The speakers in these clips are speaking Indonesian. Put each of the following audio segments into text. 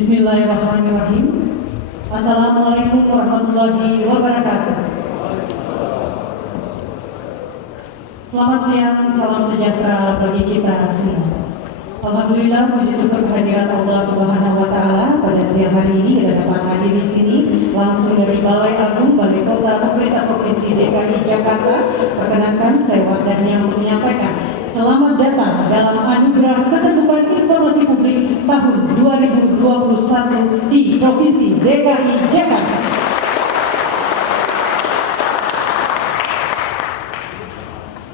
Bismillahirrahmanirrahim. Assalamualaikum warahmatullahi wabarakatuh. Selamat siang, salam sejahtera bagi kita semua. Alhamdulillah, puji syukur kehadirat Allah Subhanahu wa taala pada siang hari ini kita dapat hadir di sini langsung dari Balai Agung Balai Kota Pemerintah Provinsi DKI Jakarta. Perkenankan saya Wardani untuk menyampaikan selamat datang dalam Anugerah Keterbukaan Informasi Publik tahun 2021 di Provinsi DKI Jakarta.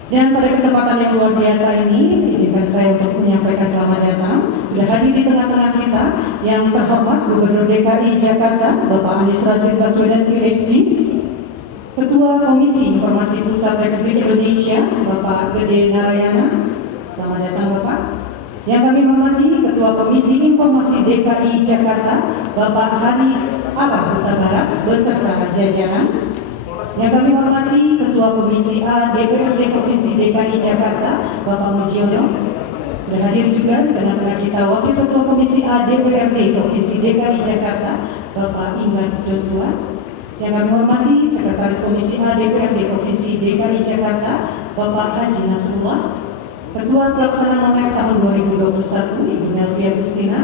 Dan pada kesempatan yang luar biasa ini, izinkan saya untuk menyampaikan selamat datang. Sudah hadir di tengah-tengah kita yang terhormat Gubernur DKI Jakarta, Bapak Anies Rashid Baswedan PhD, Ketua Komisi Informasi Pusat Republik Indonesia, Bapak Gede Narayana. Selamat datang Bapak. Yang kami hormati Ketua Komisi Informasi DKI Jakarta, Bapak Hani Arab Huta Barat beserta jajaran. Yang kami hormati Ketua Komisi A DPRD Provinsi DKI Jakarta, Bapak Mujiono. Sudah hadir juga di tengah-tengah kita Wakil Ketua Komisi A DPRD Provinsi DKI Jakarta, Bapak Ingan Joshua. Yang kami hormati Sekretaris Komisi A DPRD Provinsi DKI Jakarta, Bapak Haji Nasrullah. Ketua Pelaksana Momen tahun 2021, Ibu Melvia Agustina.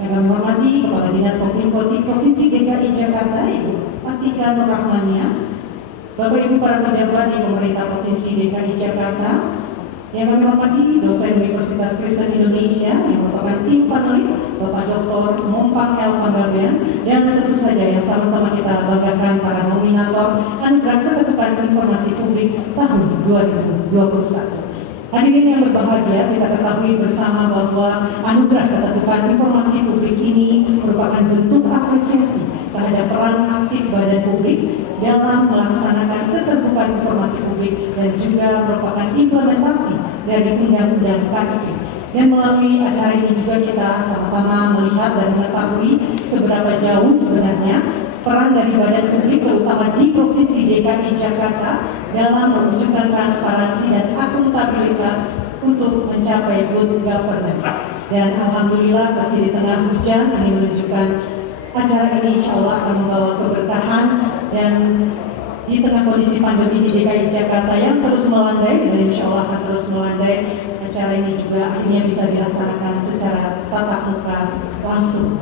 Yang kami hormati Kepala Dinas Kominfo Provinsi DKI Jakarta, Ibu Atika Nurrahmania. Bapak Ibu para pejabat di pemerintah Provinsi DKI Jakarta, yang kami hormati dosen Universitas Kristen Indonesia yang merupakan tim panelis Bapak Dr. Mompang L. Panggabean, dan tentu saja yang sama-sama kita banggakan para nominator Anugerah Keterbukaan Informasi Publik tahun 2021. Hadirin yang berbahagia, kita ketahui bersama bahwa Anugerah Keterbukaan Informasi Publik ini merupakan bentuk apresiasi terhadap peran aktif badan publik dalam melaksanakan keterbukaan informasi publik dan juga merupakan implementasi dari Undang-Undang KIP. Dan melalui acara ini juga kita sama-sama melihat dan mengetahui seberapa jauh sebenarnya peran dari badan publik terutama di Provinsi DKI Jakarta dalam mewujudkan transparansi dan akuntabilitas untuk mencapai good governance. Dan alhamdulillah meski di tengah hujan ini menunjukkan acara ini insya Allah akan membawa keberkahan, dan di tengah kondisi pandemi di DKI Jakarta yang terus melandai dan insya Allah akan terus melandai, acara ini juga akhirnya bisa dilaksanakan secara tatap muka langsung.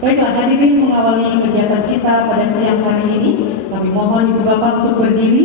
Baiklah hadirin, mengawali kegiatan kita pada siang hari ini, kami mohon Ibu Bapak untuk berdiri.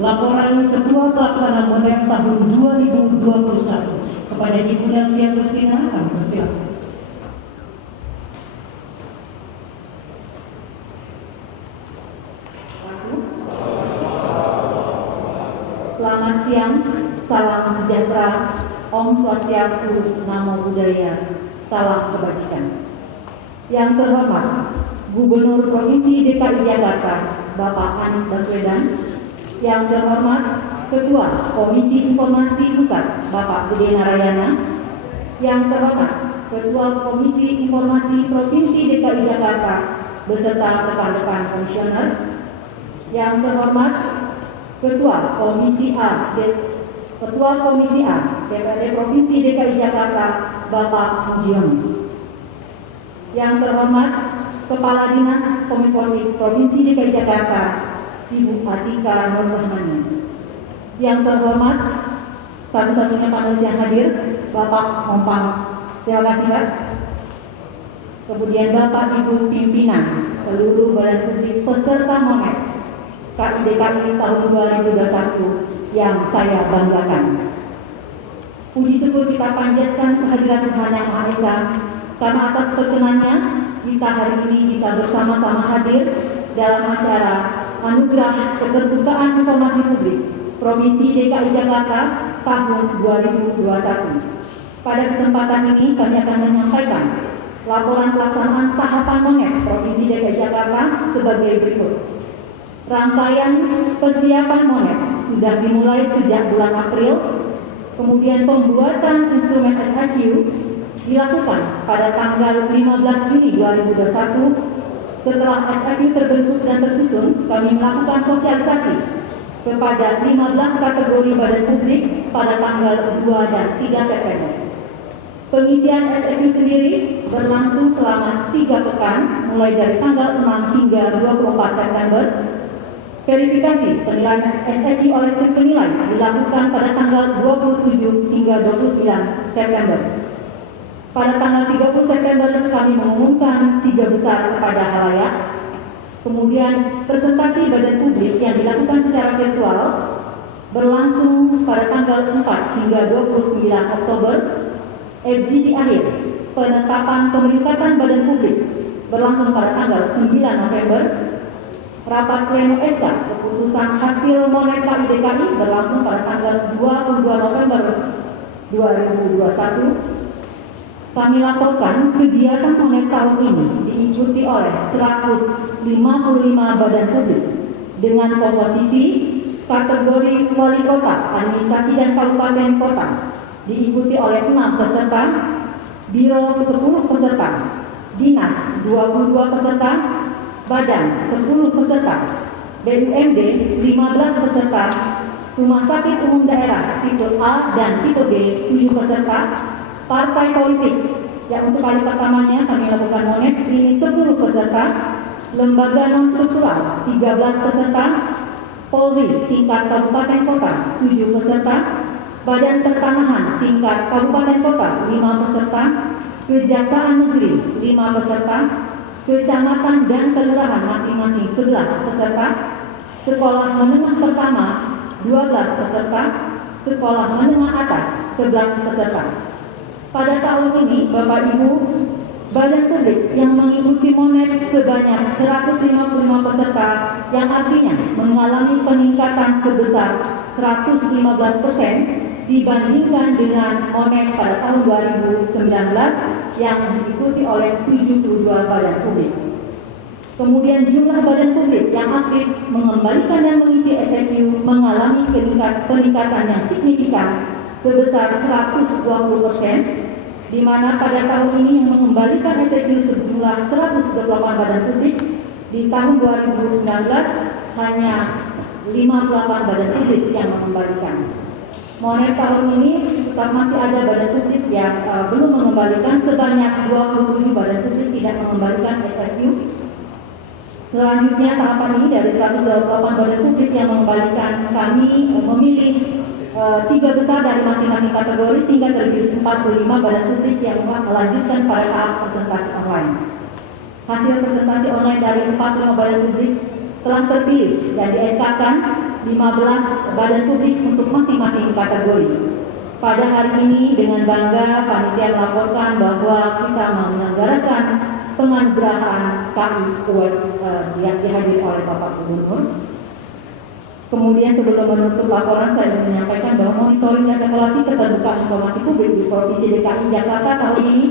laporan Ketua Pelaksana Monem tahun 2021 kepada Ibu Melvia Agustina, kami persilakan. Selamat siang, salam sejahtera, Om Swastiastu, Namo Buddhaya, salam kebajikan. Yang terhormat Gubernur Provinsi DKI Jakarta, Bapak Anies Baswedan. Yang terhormat Ketua Komisi Informasi Pusat, Bapak Budi Narayana. Yang terhormat Ketua Komisi Informasi Provinsi DKI Jakarta beserta rekan-rekan komisioner. Yang terhormat Ketua Komisi A DPRD Provinsi DKI Jakarta, Bapak Mujiono. Yang terhormat Kepala Dinas Kominfo Provinsi DKI Jakarta, Ibu Atika Nur Rahmani. Yang terhormat satu-satunya panelis yang hadir, Bapak Kompang. Terima kasih, Pak. Kemudian Bapak Ibu pimpinan seluruh badan publik peserta Monet KIDKI tahun 2021 yang saya banggakan. Puji syukur kita panjatkan kehadiran Tuhan Yang Maha Esa, karena atas perkenannya kita hari ini bisa bersama-sama hadir dalam acara Anugerah Keterbukaan Informasi Publik Provinsi DKI Jakarta tahun 2021. Pada kesempatan ini kami akan menyampaikan laporan pelaksanaan tahapan Monet Provinsi DKI Jakarta sebagai berikut. Rangkaian persiapan Monet sudah dimulai sejak bulan April, kemudian pembuatan instrumen SIQ dilakukan pada tanggal 15 Juni 2021. Setelah SIQ terbentuk dan tersusun, kami melakukan sosialisasi kepada 15 kategori badan publik pada tanggal 2 dan 3 September. Pengisian SIQ sendiri berlangsung selama 3 pekan, mulai dari tanggal 6 hingga 24 September. Verifikasi penilaian SIQ oleh tim penilai dilakukan pada tanggal 27 hingga 29 September. Pada tanggal 30 September kami mengumumkan 3 besar kepada halayak. Kemudian presentasi badan publik yang dilakukan secara virtual berlangsung pada tanggal 4 hingga 29 Oktober. FGD akhir penetapan pemeringkatan badan publik berlangsung pada tanggal 9 November. Rapat pleno SK keputusan hasil Monet KIDKI berlangsung pada tanggal 22 November 2021. Kami laporkan kegiatan Monet tahun ini diikuti oleh 155 badan publik dengan komposisi kategori wali kota, administrasi dan kabupaten kota diikuti oleh 6 peserta, biro 10 peserta, dinas 22 peserta, badan 10 peserta, BUMD 15 peserta, rumah sakit umum daerah tipe A dan tipe B 7 peserta, partai politik yang untuk kali pertamanya kami lakukan Monet ini 10 peserta, lembaga non-struktural 13 peserta, Polri tingkat kabupaten kota 7 peserta, badan pertanahan tingkat kabupaten kota 5 peserta, kejaksaan negeri 5 peserta, kecamatan dan kelurahan masing-masing 11 peserta, sekolah menengah pertama 12 peserta, sekolah menengah atas 11 peserta. Pada tahun ini, Bapak Ibu, badan publik yang mengikuti Monet sebanyak 155 peserta, yang artinya mengalami peningkatan sebesar 115% dibandingkan dengan Monet pada tahun 2019 yang diikuti oleh 72 badan publik. Kemudian jumlah badan publik yang aktif mengembalikan dan mengisi SIQ mengalami peningkatan yang signifikan sebesar 120%, di mana pada tahun ini yang mengembalikan SIQ sejumlah 128 badan publik, di tahun 2019 hanya 58 badan publik yang mengembalikan. Monet tahun ini tetap masih ada badan publik yang belum mengembalikan, sebanyak 27 badan publik tidak mengembalikan SIQ. Selanjutnya tahapan ini dari 128 badan publik yang mengembalikan, kami memilih 3 besar dari masing-masing kategori sehingga terdiri 45 badan publik yang melanjutkan pada tahap presentasi online. Hasil presentasi online dari 45 badan publik telah terpilih dan di-SK-kan 15 badan publik untuk masing-masing kategori. Pada hari ini dengan bangga panitia melaporkan bahwa kita menyelenggarakan penganugerahan KI Award yang dihadiri oleh Bapak Gubernur. Kemudian sebelum menutup laporan, saya ingin menyampaikan bahwa monitoring dan evaluasi keterbukaan informasi publik di Provinsi DKI Jakarta tahun ini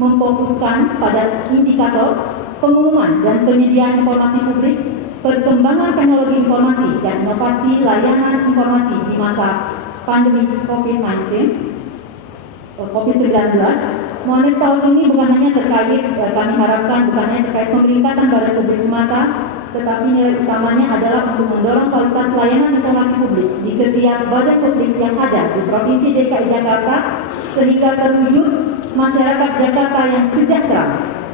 memfokuskan pada indikator pengumuman dan penyediaan informasi publik, perkembangan teknologi informasi dan inovasi layanan informasi di masa pandemi COVID-19. Monet tahun ini bukan hanya terkait, kami harapkan bukan hanya terkait peningkatan badan publik semata, tetapi nilai utamanya adalah untuk mendorong kualitas layanan informasi publik di setiap badan publik yang ada di Provinsi DKI Jakarta, sehingga terwujud masyarakat Jakarta yang sejahtera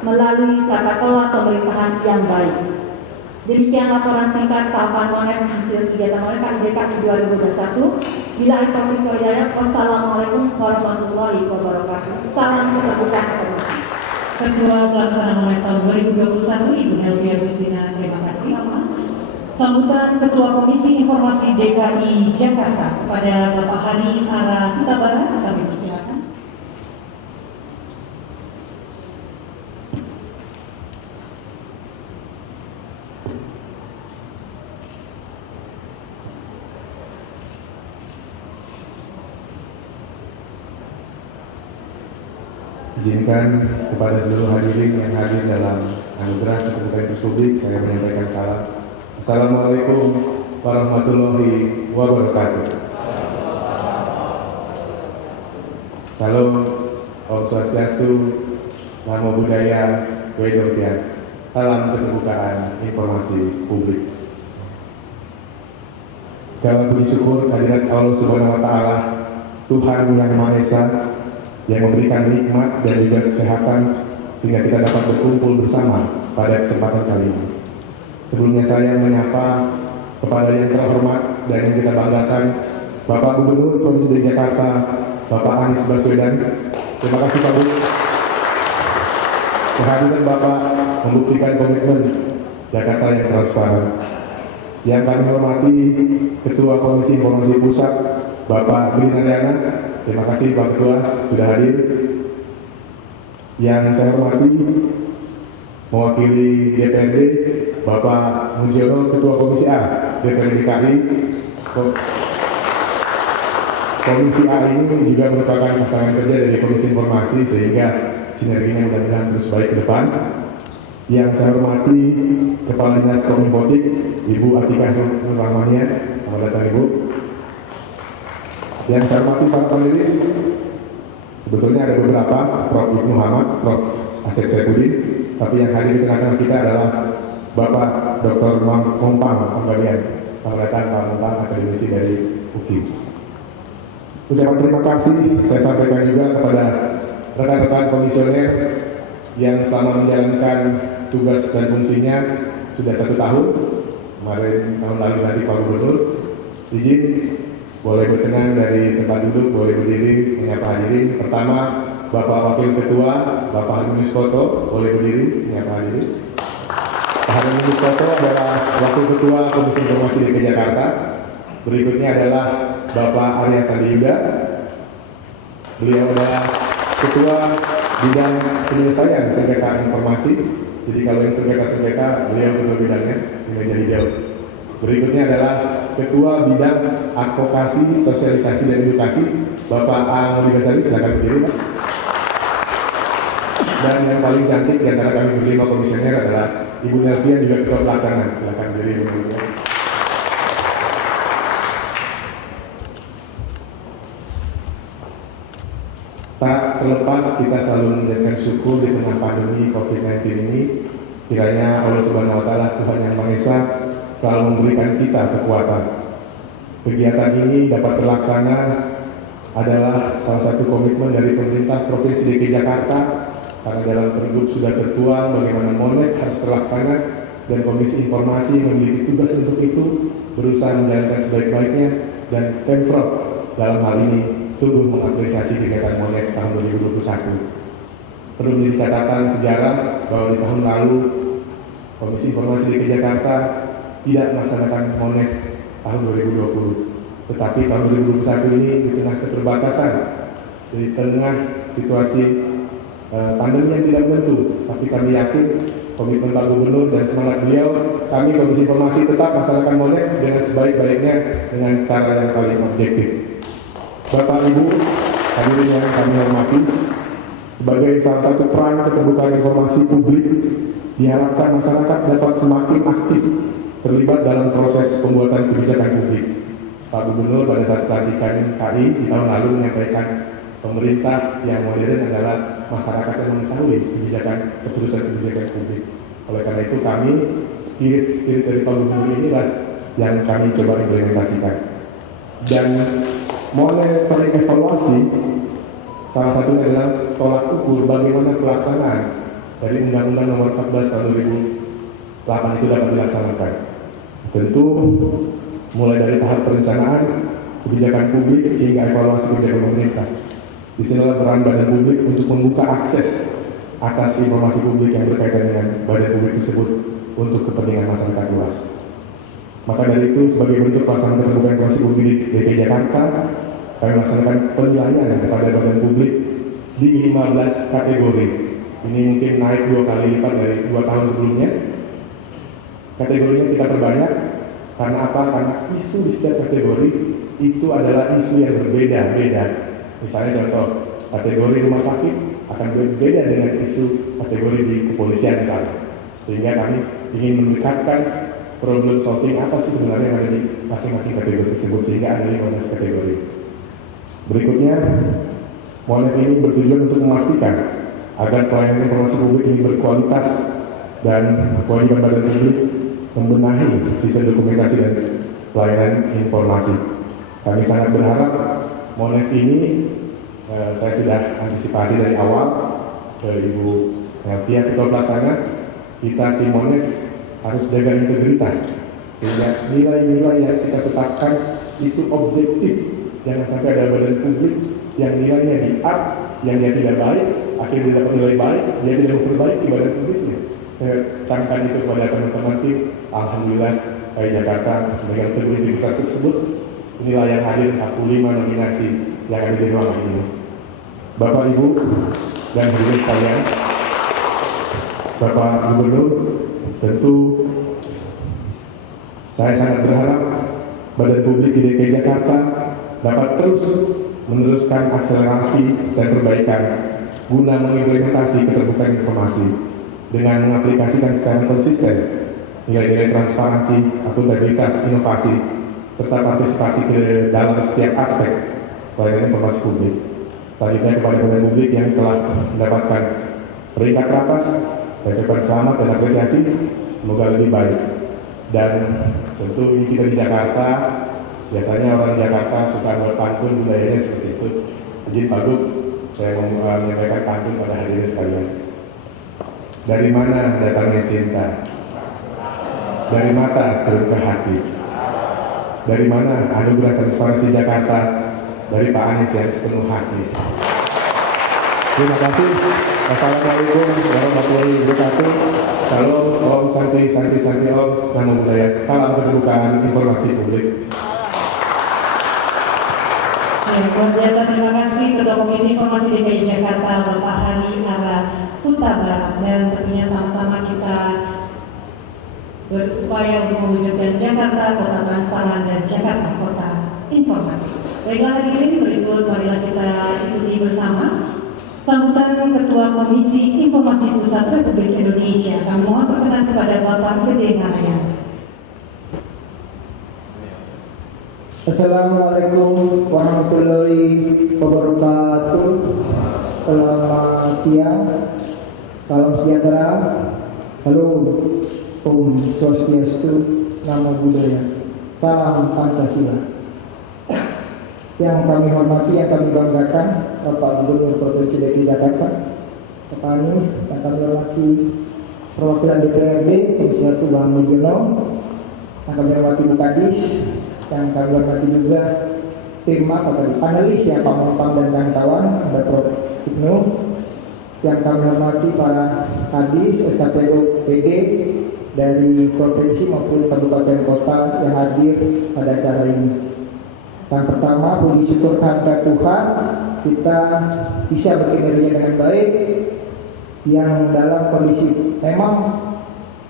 melalui tata kelola pemerintahan yang baik. Demikian laporan singkat tahapan Monet hasil kegiatan Monet DKI 2021. Bila taufiq wal hidayah, wassalamualaikum warahmatullahi wabarakatuh. Salam keterbukaan. Ketua Pelaksana Monet tahun 2021, Ibu Nelvi Agustina, terima kasih. Sambutan Ketua Komisi Informasi DKI Jakarta kepada Bapak Hari Ara Hutabara, kami persilakan. Izinkan kepada seluruh hadirin yang hadir dalam anugerah keterbukaan publik, saya menyampaikan salam. Assalamualaikum warahmatullahi wabarakatuh. Salam, Om Swastiastu, Namo Buddhaya, Wedom Tian. Salam keterbukaan informasi publik. Segala puji syukur kehadirat Allah Subhanahu wa Ta'ala, Tuhan yang Maha Esa, yang memberikan nikmat dan juga kesehatan sehingga kita dapat berkumpul bersama pada kesempatan kali ini. Sebelumnya saya menyapa kepada yang terhormat dan yang kita banggakan, Bapak Gubernur Provinsi DKI Jakarta, Bapak Anies Baswedan. Terima kasih Pak Bu. Kehadiran Bapak membuktikan komitmen Jakarta yang transparan. Yang kami hormati Ketua Komisi Informasi Pusat, Bapak Budi Naryana. Terima kasih Pak Ketua sudah hadir. Yang saya hormati mewakili DPRD, Bapak Mujiono, Ketua Komisi A DPRD DKI. Komisi A ini juga merupakan pasangan kerja dari Komisi Informasi, sehingga sinerginya mudah-mudahan terus baik ke depan. Yang saya hormati Kepala Dinas Kominfotik, Ibu Atika Nur Rahmania. Selamat datang Ibu. Yang saya hormati para panelis, sebetulnya ada beberapa, Prof. Ibnu Muhammad, Prof. Asep Saifuddin, tapi yang hadir di tengah-tengah kita adalah Bapak Dr. Mompang Pembalian. Selamat datang Pak Mompang, akademisi dari UKI. Ucapan terima kasih saya sampaikan juga kepada rekan-rekan komisioner yang selama menjalankan tugas dan fungsinya sudah 1 tahun. Kemarin tahun lalu nanti Pak Gubernur, izin boleh berkenan dari tempat duduk, boleh berdiri menyapa hadirin. Pertama, Bapak Wakil Ketua, Bapak Harmonius Koto, boleh berdiri menyapa hadirin. Pak Harmonius Koto adalah Wakil Ketua Komisi Informasi DKI Jakarta. Berikutnya adalah Bapak Arya Sandi Yuda. Beliau adalah Ketua Bidang Penyelesaian Sengketa Informasi. Jadi kalau yang sengketa-sengketa, beliau ketua bidangnya di meja hijau. Berikutnya adalah Ketua Bidang Advokasi, Sosialisasi dan Edukasi, Bapak A. Muli Ghazali, silakan berdiri Pak. Dan yang paling cantik di antara kami berlima komisioner adalah Ibu Nelvia, juga Ketua Pelaksana, silakan berdiri Ibu Nelvia. Tak terlepas kita selalu menjadikan syukur di tengah pandemi COVID-19 ini, kiranya Allah Subhanahu wa Ta'ala, Tuhan yang Maha Esa, selalu memberikan kita kekuatan. Kegiatan ini dapat terlaksana adalah salah satu komitmen dari pemerintah Provinsi DKI Jakarta, karena dalam pergub sudah tertuang bagaimana Monet harus terlaksana, dan Komisi Informasi memiliki tugas untuk itu, berusaha menjalankan sebaik-baiknya, dan Pemprov dalam hal ini sungguh mengapresiasi kegiatan Monet tahun 2021. Perlu menjadi catatan sejarah bahwa di tahun lalu Komisi Informasi DKI Jakarta tidak melaksanakan Monet tahun 2020. Tetapi tahun 2021 ini di tengah keterbatasan, di tengah situasi pandemi yang tidak menentu, tapi kami yakin komitmen Pak Gubernur dan semangat beliau, kami Komisi Informasi tetap melaksanakan Monet dengan sebaik-baiknya dengan cara yang paling objektif. Bapak Ibu hadirin yang kami hormati, sebagai salah satu peran keterbukaan informasi publik, diharapkan masyarakat dapat semakin aktif terlibat dalam proses pembuatan kebijakan publik. Pak Gubernur pada saat pelantikan KI di tahun lalu menyampaikan pemerintah yang modern adalah masyarakat yang mengetahui keputusan-kebijakan publik. Oleh karena itu kami spirit dari Pak Gubernur inilah yang kami coba implementasikan. Dan monitoring evaluasi salah satunya adalah tolak ukur bagaimana pelaksanaan dari Undang-Undang Nomor 14 Tahun 2008 itu dapat dilaksanakan. Tentu mulai dari tahap perencanaan kebijakan publik hingga evaluasi kebijakan pemerintah. Di sinilah peran badan publik untuk membuka akses atas informasi publik yang berkaitan dengan badan publik tersebut untuk kepentingan masyarakat luas. Maka dari itu, sebagai bentuk pelaksanaan keterbukaan informasi publik di DKI Jakarta, kami melaksanakan penilaian kepada badan publik di 15 kategori. Ini mungkin naik 2 kali lipat dari 2 tahun sebelumnya. Kategorinya kita perbanyak. Karena apa? Karena isu di setiap kategori itu adalah isu yang berbeda-beda. Misalnya contoh, kategori rumah sakit akan berbeda dengan isu kategori di kepolisian misalnya. Sehingga kami ingin mendekatkan problem solving apa sih sebenarnya yang ada di masing-masing kategori tersebut, sehingga ada 15 kategori. Berikutnya, Monet ini bertujuan untuk memastikan agar pelayanan informasi publik ini berkualitas dan kewajiban badan publik membenahi sistem dokumentasi dan pelayanan informasi. Kami sangat berharap Monet ini, saya sudah antisipasi dari awal ke Ibu Melvia Ketua Pelaksana, kita tim Monet harus jaga integritas sehingga nilai-nilai yang kita tetapkan itu objektif. Jangan sampai ada badan publik yang nilainya di up, yang dia tidak baik, akhirnya dapat nilai baik, dia tidak memperbaiki badan publiknya. Saya camkan itu kepada teman-teman tim. Alhamdulillah KI Jakarta dengan integritas tersebut, inilah yang hadir 45 nominasi yang ada di ruangan ini. Bapak Ibu dan hadirin sekalian, Bapak Gubernur, tentu saya sangat berharap badan publik di DKI Jakarta dapat terus meneruskan akselerasi dan perbaikan guna mengimplementasi keterbukaan informasi dengan mengaplikasikan secara konsisten nilai-nilai transparansi, akuntabilitas, inovasi, serta partisipasi ke dalam setiap aspek pelayanan informasi publik. Selanjutnya kepada badan publik yang telah mendapatkan peringkat teratas, saya ucapkan selamat dan apresiasi, semoga lebih baik. Dan tentu ini kita di Jakarta, biasanya orang Jakarta suka buat pantun, budayanya seperti itu. Izin Pak Gub, saya mau menyampaikan pantun pada hadirin sekalian. Dari mana datangnya cinta? Dari mata turun ke hati. Dari mana anugerah transparansi Jakarta? Dari Pak Anies yang sepenuh hati. Terima kasih. Assalamualaikum warahmatullahi wabarakatuh. Salam, om, santi, santi, santi, om, namo buddhaya. Salam keterbukaan informasi publik. Luar biasa, terima kasih Ketua Komisi Informasi DKI Jakarta Bapak Hani Ara Hutaba, dan tentunya sama-sama kita berupaya untuk mewujudkan Jakarta kota transparan dan Jakarta kota informatif. Baiklah hadirin, berikut marilah kita ikuti bersama sambutan Ketua Komisi Informasi Pusat Republik Indonesia. Kami mohon perkenan kepada Bapak Gede Naraya. Assalamualaikum warahmatullahi wabarakatuh. Selamat siang, salam sejahtera. Halo, Om Swastiastu, Namo Buddhaya, Salam Pancasila. Yang kami hormati, yang kami banggakan, Bapak Gubernur Provinsi DKI Jakarta, Bapak Anies, yang kami hormati perwakilan DPRD, Komisi 1 Bang Mujiono, yang kami hormati Bu Kadis, yang kami hormati juga tim atau panelis ya, Pak Mopang dan kawan-kawan, ada Prof. Ibnu, yang kami hormati para Kadis, SKPU PD dari provinsi maupun kabupaten kota yang hadir pada acara ini. Yang pertama, puji syukur kepada Tuhan, kita bisa berkinerja dengan baik, yang dalam kondisi memang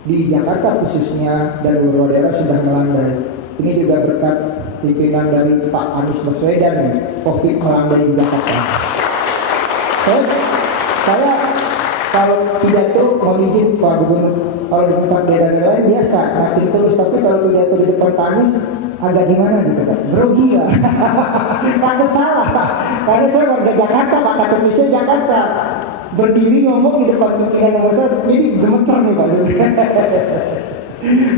di Jakarta khususnya dan beberapa daerah sudah melandai. Ini juga berkat pimpinan dari Pak Anies Baswedan nih, COVID melandai di Jakarta. Saya kalau pidato mau izin Pak Gubernur, kalau di tempat daerah lain biasa nanti terus, tapi kalau pidato di depan Pak Anies agak gimana gitu Pak, grogi ya. Karena salah Pak, karena saya warga Jakarta Pak, KTP saya Jakarta, berdiri ngomong di depan pimpinan nomor satu, jadi gemeter nih Pak.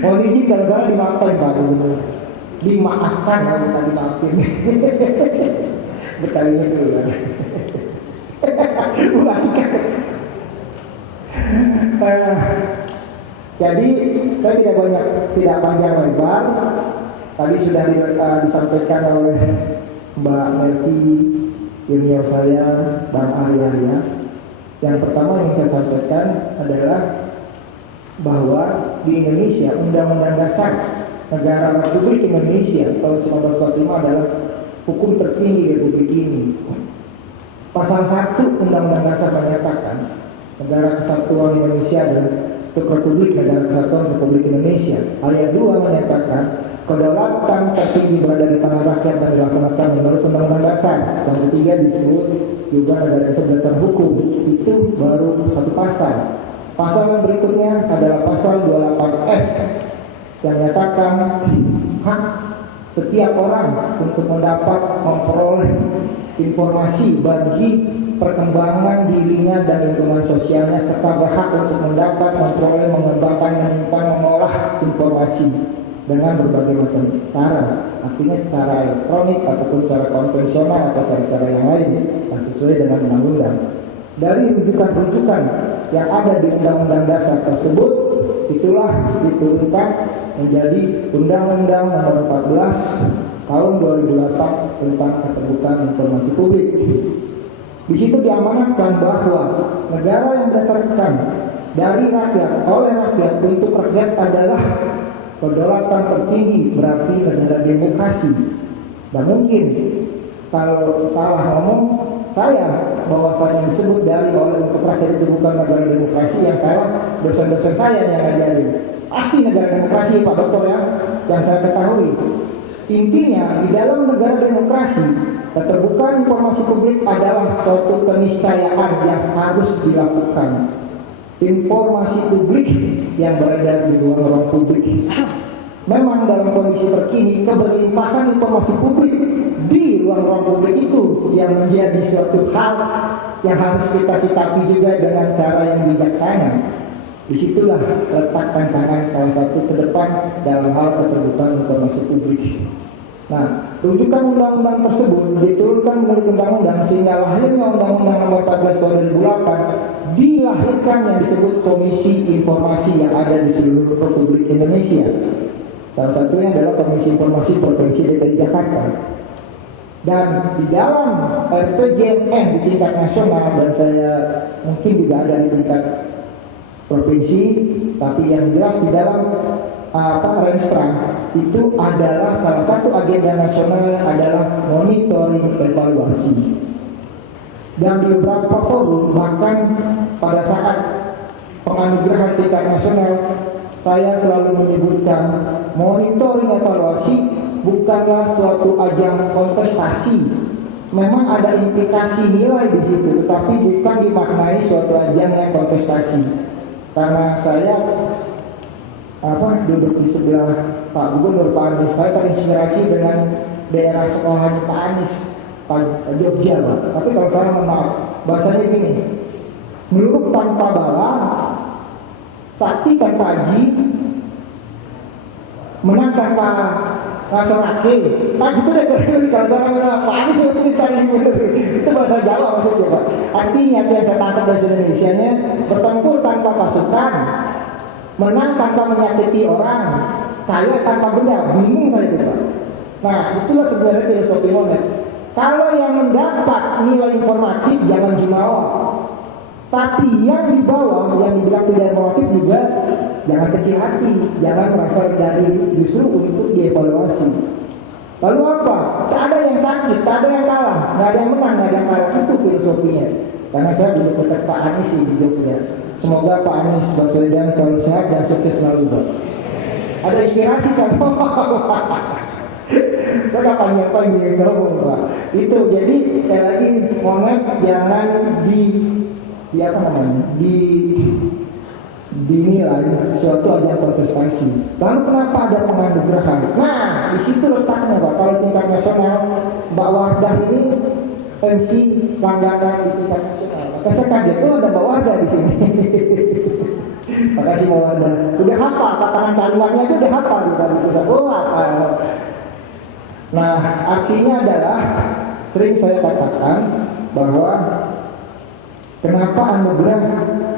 Mau izin kalau salah dimaafkan Pak Gubernur, dimaafkan bukan dimaafin. Berkalinya dulu kan. Jadi saya tidak panjang lebar. Tadi sudah disampaikan oleh Mbak Melvi, junior saya, Bang Arya. Yang pertama yang saya sampaikan adalah bahwa di Indonesia Undang-Undang Dasar Negara Republik Indonesia tahun 1945 adalah hukum tertinggi Republik ini. Pasal 1 Undang-Undang Dasar menyatakan Negara Kesatuan Indonesia dan Republik Negara Kesatuan Republik Indonesia. Ayat 2 menyatakan kedaulatan tertinggi berada di tangan rakyat dan dilaksanakan menurut Undang-Undang Dasar. Yang ketiga disebut juga negara berdasar hukum. Itu baru satu pasal. Pasal yang berikutnya adalah pasal 28F yang menyatakan hak setiap orang untuk mendapat memperoleh informasi bagi perkembangan dirinya dan lingkungan sosialnya, serta berhak untuk mendapat, memperoleh, mengembangkan, menyimpan, mengolah informasi dengan berbagai macam cara, artinya cara elektronik ataupun cara konvensional atau cara-cara yang lain yang sesuai dengan undang-undang. Dari rujukan-rujukan yang ada di Undang-Undang Dasar tersebut, itulah diturunkan menjadi Undang-Undang Nomor 14 Tahun 2008 tentang keterbukaan informasi publik. Di situ diamanatkan bahwa negara yang berdasarkan dari rakyat, oleh rakyat, untuk rakyat adalah kedaulatan tertinggi, berarti negara demokrasi. Dan mungkin kalau salah ngomong saya bahwasanya disebut dari oleh untuk rakyat itu bukan negara demokrasi, yang salah dosen-dosen saya yang ngajarin. Pasti negara demokrasi Pak Dokter ya, yang saya ketahui. Intinya di dalam negara demokrasi keterbukaan informasi publik adalah suatu keniscayaan yang harus dilakukan. Informasi publik yang beredar di ruang publik. Memang dalam kondisi terkini keberlimpahan informasi publik di ruang publik itu yang menjadi suatu hal yang harus kita sikapi juga dengan cara yang bijaksana. Disitulah letak tantangan salah satu ke depan dalam hal keterbukaan informasi publik. Nah, rujukan undang-undang tersebut diturunkan menurut undang-undang sehingga lahirnya Undang-Undang Nomor 14 Tahun 2008 dilahirkan yang disebut Komisi Informasi yang ada di seluruh Republik Indonesia. Salah satunya adalah Komisi Informasi Provinsi DKI Jakarta. Dan di dalam RPJMN di tingkat nasional, dan saya mungkin juga ada di tingkat provinsi, tapi yang jelas di dalam Renstra itu adalah salah satu agenda nasional adalah monitoring evaluasi. Dan di beberapa forum, bahkan pada saat penganugerahan tingkat nasional, saya selalu menyebutkan monitoring evaluasi bukanlah suatu ajang kontestasi. Memang ada implikasi nilai di situ, tetapi bukan dimaknai suatu ajang yang kontestasi. Karena saya duduk di sebelah Pak Gubernur Pak Anies, saya terinspirasi dengan daerah sekolahnya Pak Anies, Pak Jogja Pak. Tapi kalau saya maaf, bahasanya gini, meluruk tanpa bala, sakti tanpa haji, menang tanpa Sorake, gitu deh kalau saya Pak Anies itu kita itu bahasa Jawa maksudnya Pak. Artinya yang saya tangkap bahasa Indonesianya, bertempur tanpa pasukan, menang tanpa menyakiti orang, kaya tanpa benda. Bingung saya itu Pak. Nah itulah sebenarnya filosofi monet. Kalau yang mendapat nilai informatif jangan jumawa, tapi yang di bawah yang dibilang tidak informatif juga jangan kecil hati, jangan merasa dari justru untuk dievaluasi. Lalu apa? Tak ada yang sakit, tak ada yang kalah, nggak ada yang menang, nggak ada yang kalah. Itu filosofinya. Karena saya dulu ketemu Pak Anies di Jogja. Semoga Pak Anies Baswedan selalu sehat dan sukses selalu, Pak. Ada inspirasi saya. Saya nggak panjang-panjang ngomong, Pak. Itu jadi sekali lagi momen jangan apa namanya dinilai suatu ajang kontestasi. Lalu kenapa ada penganugerahan? Nah, di situ letaknya, Pak. Kalau tingkat nasional, Mbak Wardah ini MC langganan di tingkat nasional. Maka saya kaget tuh ada Mbak Wardah di sini. Makasih Mbak Wardah. Udah hafal tatanan kalimatnya itu udah hafal di tadi kita. Oh, hafal. Nah, artinya adalah sering saya katakan bahwa kenapa anugerah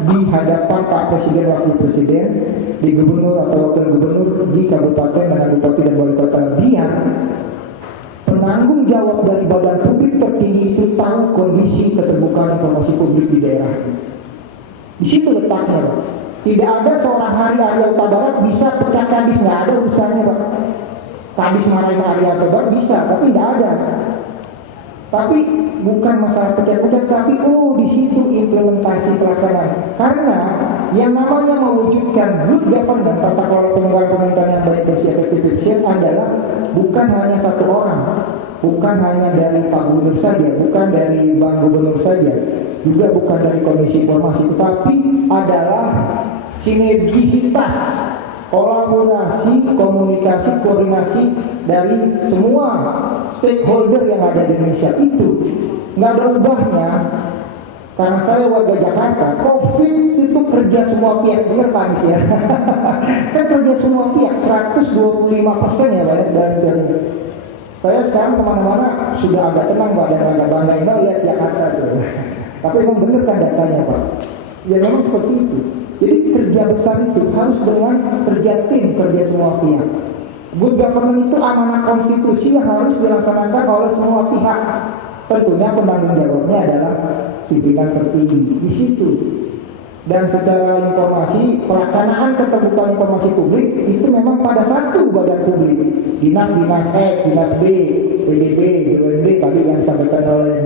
di hadapan Pak Presiden, Wakil Presiden, di Gubernur atau Wakil Gubernur di Kabupaten dan Bupati dan Wali Kota, biar penanggung jawab dari badan publik tertinggi itu tahu kondisi keterbukaan informasi publik di daerah. Di situ letaknya, Pak. Tidak ada seorang hari Arya Huta Barat bisa pecah kadis, nggak ada urusannya, Pak. Kadis marahin Arya Huta Barat bisa, tapi tidak ada. Tapi bukan masalah pecat-pecat, tapi di situ implementasi pelaksanaan. Karena yang namanya mewujudkan good governance, tata kelola penyelenggaraan pemerintahan yang baik, bersih, efektif, efisien adalah bukan hanya satu orang, bukan hanya dari Pak Gubernur saja, bukan dari Bang Gubernur saja, juga bukan dari Komisi Informasi, tetapi adalah sinergisitas, kolaborasi, komunikasi, koordinasi dari semua stakeholder yang ada di Indonesia. Itu nggak ada ubahnya. Karena saya warga Jakarta, COVID itu kerja semua pihak, benar Pak Anies ya? Kan kerja semua pihak, 125% ya Pak ya, dari jadinya. Saya sekarang kemana-mana sudah agak tenang Pak, dan agak bangga lihat Jakarta tuh. Tapi memang benar kan datanya Pak? Ya memang seperti itu. Jadi kerja besar itu harus dengan kerja tim, kerja semua pihak. Good government itu amanah konstitusi yang harus dilaksanakan oleh semua pihak. Tentunya penanggung jawabnya adalah pimpinan tertinggi di situ. Dan secara informasi, pelaksanaan keterbukaan informasi publik itu memang pada satu badan publik. Dinas X, Dinas B, PDB, BUMD tadi yang disampaikan oleh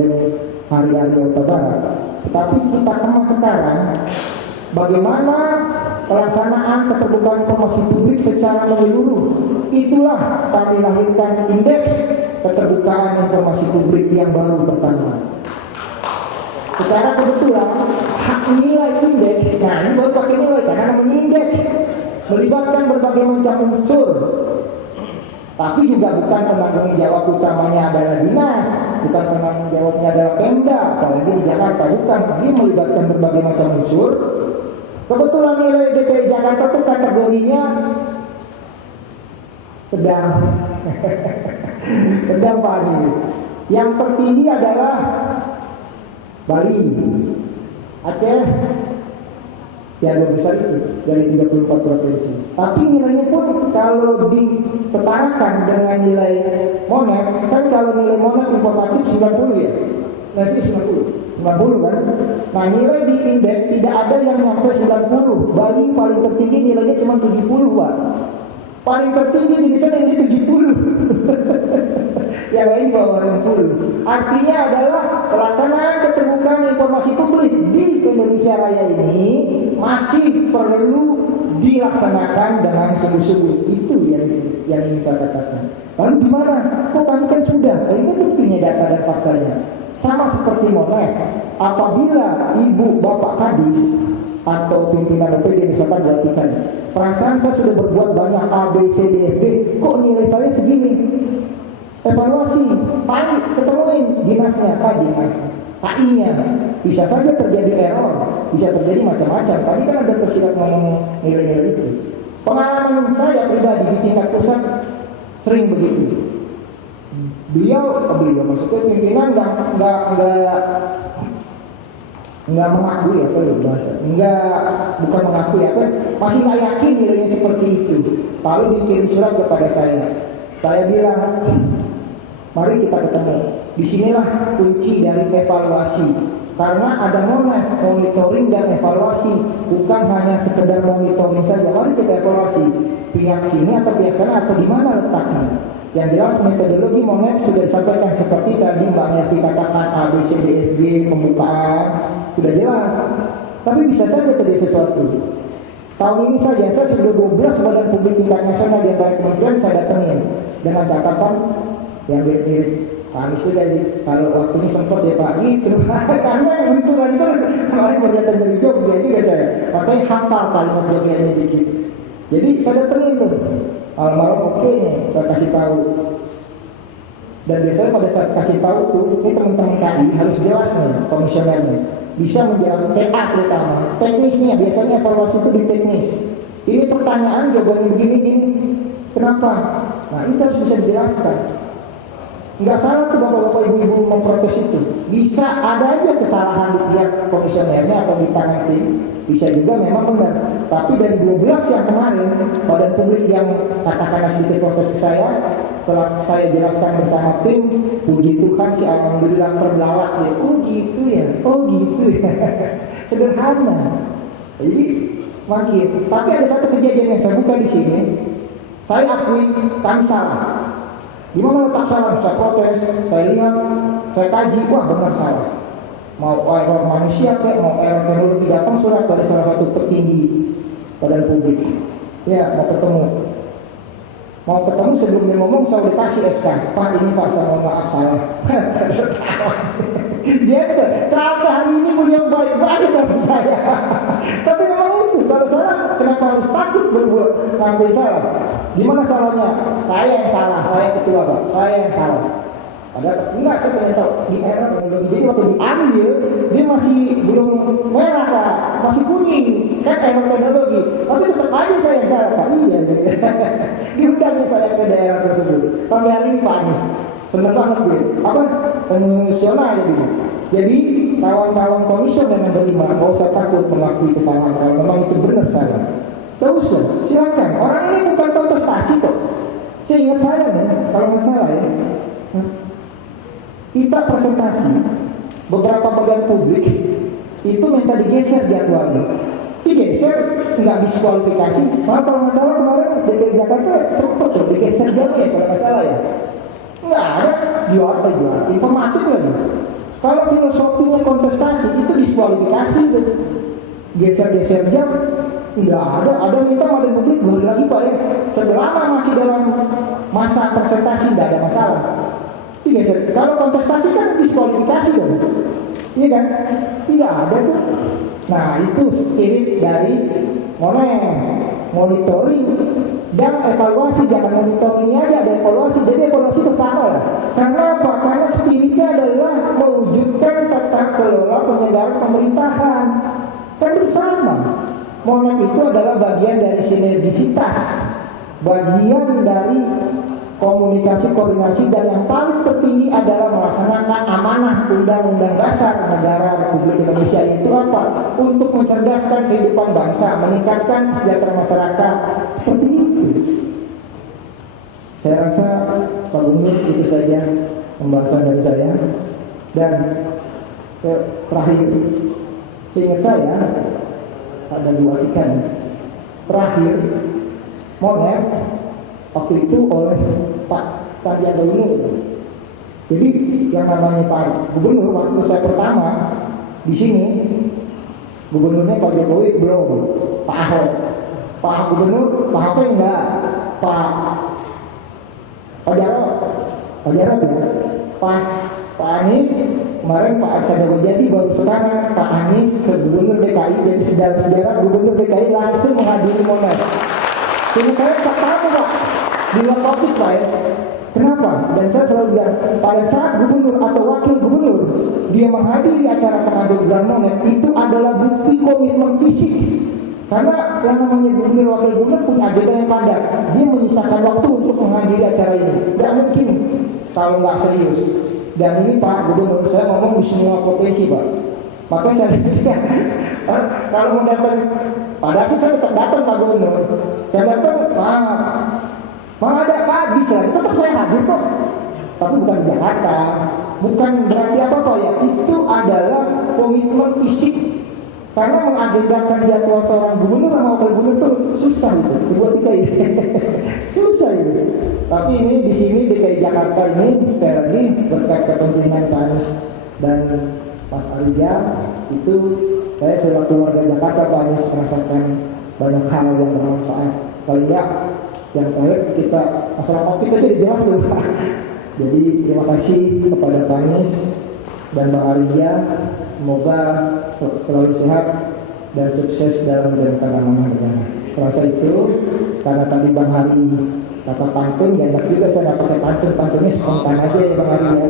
Arya Huta Barat. Tetapi kita kemas sekarang bagaimana pelaksanaan keterbukaan informasi publik secara menyeluruh. Itulah kami lahirkan indeks keterbukaan informasi publik yang baru pertama. Secara kebetulan hak nilai indeks, nah ini baru pakai nilai karena namanya indeks, melibatkan berbagai macam unsur. Tapi juga bukan penanggung jawab utamanya adalah dinas, bukan penanggung jawabnya adalah Pemda, apalagi di Jakarta, bukan. Ini melibatkan berbagai macam unsur. Kebetulan nilai DKI Jakarta itu kategorinya sedang Pak Anies. Yang tertinggi adalah Bali, Aceh, yang lebih besar itu dari 34 provinsi. Tapi nilainya pun kalau disetarakan dengan nilai monet, kan kalau nilai monet informatif 90 ya, nanti 90 kan? Nah nilai di indeks tidak ada yang sampai 90. Bali paling tertinggi nilainya cuma 70 Pak. Paling tertinggi di Indonesia yang 70. Yang lain bawah 60. Artinya adalah pelaksanaan keterbukaan informasi publik di Indonesia Raya ini masih perlu dilaksanakan dengan sungguh-sungguh. Itu yang ingin saya katakan. Lalu gimana? Kok kami kan sudah? Ini buktinya data dan faktanya. Sama seperti monet, apabila ibu bapak kadis atau pimpinan DPD misalkan gantikan, perasaan saya sudah berbuat banyak A, B, C, D, F, G, kok nilai saya segini? Evaluasi, panik, ketemuin dinasnya, Pak dinas, KI-nya, bisa saja terjadi error, bisa terjadi macam-macam. Tadi kan ada tersirat ngomong nilai-nilai itu. Pengalaman saya pribadi di tingkat pusat sering begitu. Beliau maksudnya pimpinan nggak mengakui apa ya bahasa, bukan mengakui apa, masih nggak yakin nilainya seperti itu. Lalu dikirim surat kepada saya bilang, mari kita ketemu. Disinilah kunci dari evaluasi, karena ada monitoring dan evaluasi, bukan hanya sekedar monitoring saja. Mari kita evaluasi pihak sini atau pihak sana atau di mana letaknya. Yang jelas metodologi monet sudah disampaikan seperti tadi Mbak Nyafi katakan A, B, C, D, F, G, pembukaan sudah jelas. tapi bisa saja terjadi sesuatu. Tahun ini saja saya sudah 12 badan publik tingkat nasional di antara kementerian saya datangin dengan catatan yang mirip-mirip Pak Anies juga sih. Kalau waktunya sempat ya Pak gitu. Karena kebetulan itu kemarin baru datang dari Jogja juga saya. Makanya hafal kalimat Jogjanya dikit. Jadi saya datangin tuh. Malam-malam oke nih saya kasih tahu. Dan biasanya pada saat kasih tahu tuh, ini teman-teman KI harus jelas nih komisionernya. Bisa menjawab TA terutama. Teknisnya biasanya evaluasi itu di teknis. Ini pertanyaan jawabannya begini-gini. Kenapa? Nah itu harus bisa dijelaskan. Nggak salah tuh bapak-bapak ibu-ibu memprotes itu. Bisa ada aja kesalahan di pihak komisionernya atau di tangan tim. Bisa juga memang benar. Tapi dari 12 yang kemarin, badan publik yang katakanlah sedikit protes ke saya, setelah saya jelaskan bersama tim, puji Tuhan si alhamdulillah terbelalak ya. Oh gitu ya, oh gitu ya. Sederhana. Jadi makin. Tapi ada satu kejadian yang saya buka di sini. Saya akui kami salah. Di mana letak salah? Saya protes, saya lihat, saya kaji, wah benar salah. Mau error manusia kayak, mau error teknologi, datang surat dari salah satu petinggi badan publik. Ya, mau ketemu sebelum dia ngomong saya udah kasih SK. Pak ini Pak saya mohon maaf salah. Dia udah sampai hari ini beliau baik-baik dari saya. Tapi memang itu kalau salah kenapa harus takut berbuat ngambil salah? Di mana salahnya? Saya yang salah, saya ketua Pak, saya yang salah. Padahal enggak saya pengen tahu di era teknologi. Jadi waktu diambil dia masih belum merah Pak, masih kuning kan era teknologi. Tapi tetap aja saya yang salah Pak. Iya. Diundangnya saya ke daerah tersebut. Sampai hari ini Pak Anies senang banget gue. Apa? Emosional gitu. Jadi kawan-kawan komisioner yang berlima nggak usah takut mengakui kesalahan kalau memang itu benar salah. Terus silakan. Orang ini bukan kontestasi kok. Seingat saya nih, kalau nggak salah ya, kita presentasi beberapa bagian publik itu minta digeser jadwalnya. Digeser nggak diskualifikasi. Malah kalau nggak salah kemarin DKI Jakarta sempat tuh digeser jadwalnya kalau nggak salah ya. Nggak ada jual informatif lagi. Kalau filosofinya kontestasi itu diskualifikasi gitu. Geser-geser jam nggak ada minta badan publik boleh lagi Pak ya. Selama masih dalam masa presentasi nggak ada masalah. Digeser. Kalau kontestasi kan diskualifikasi dong. Iya kan? Tidak ada tuh. Nah itu spirit dari monitoring dan evaluasi. Jangan monitoring aja, ada evaluasi. Jadi evaluasi bersama lah. Karena apa? Karena spiritnya adalah mewujudkan tata kelola penyelenggaraan pemerintahan. Kan bersama. Monek itu adalah bagian dari sinergisitas, bagian dari komunikasi, koordinasi, dan yang paling tertinggi adalah melaksanakan amanah Undang-Undang Dasar Negara Republik Indonesia. Itu apa? Untuk mencerdaskan kehidupan bangsa, meningkatkan kesejahteraan masyarakat. Seperti itu. Saya rasa Pak Gubernur itu saja pembahasan dari saya. Dan terakhir, seingat saya ada dua ikan. Terakhir, Monet waktu itu oleh Pak Sandiaga Uno. Jadi yang namanya Pak Gubernur waktu saya pertama di sini, gubernurnya Pak Jokowi belum, Pak Ahok. Pak Gubernur, Pak Ahok enggak, Pak Jarod ya. Pas Pak Anies kemarin Pak Sandiaga jadi baru sekarang Pak Anies Gubernur DKI, dari sejarah Gubernur DKI langsung menghadiri Monas. Jadi saya pertama Pak di luar topik Pak ya. Kenapa? Dan saya selalu bilang pada saat gubernur atau wakil gubernur dia menghadiri acara pengambil gelar Monet itu adalah bukti komitmen fisik. Karena yang namanya gubernur wakil gubernur punya agenda yang padat. Dia menyisakan waktu untuk menghadiri acara ini. Tidak mungkin kalau nggak serius. Dan ini Pak Gubernur, saya ngomong di semua provinsi Pak. Makanya saya bilang, kalau mau datang, padahal sih saya tetap datang Pak Gubernur. Saya datang, malah ada Pak bisa, tetap saya hadir kok. Tapi bukan di Jakarta, bukan berarti apa-apa ya. Itu adalah komitmen fisik. Karena mengagendakan jadwal seorang gubernur sama wakil gubernur itu susah itu, buat kita ini susah itu. Tapi ini di sini DKI Jakarta ini sekali lagi berkat kepemimpinan Pak Anies dan Mas Arija itu Saya selaku warga Jakarta Pak Anies merasakan banyak hal yang bermanfaat. Paling ya, yang terakhir kita masalah COVID itu dibahas dulu Pak. Jadi terima kasih kepada Pak Anies dan Bang Arya. Semoga selalu sehat dan sukses dalam menjalankan amanah negara. Rasa itu karena tadi Bang Hari kata pantun, gak enak juga saya nggak pakai pantun, pantunnya spontan aja ya Bang Hari ya.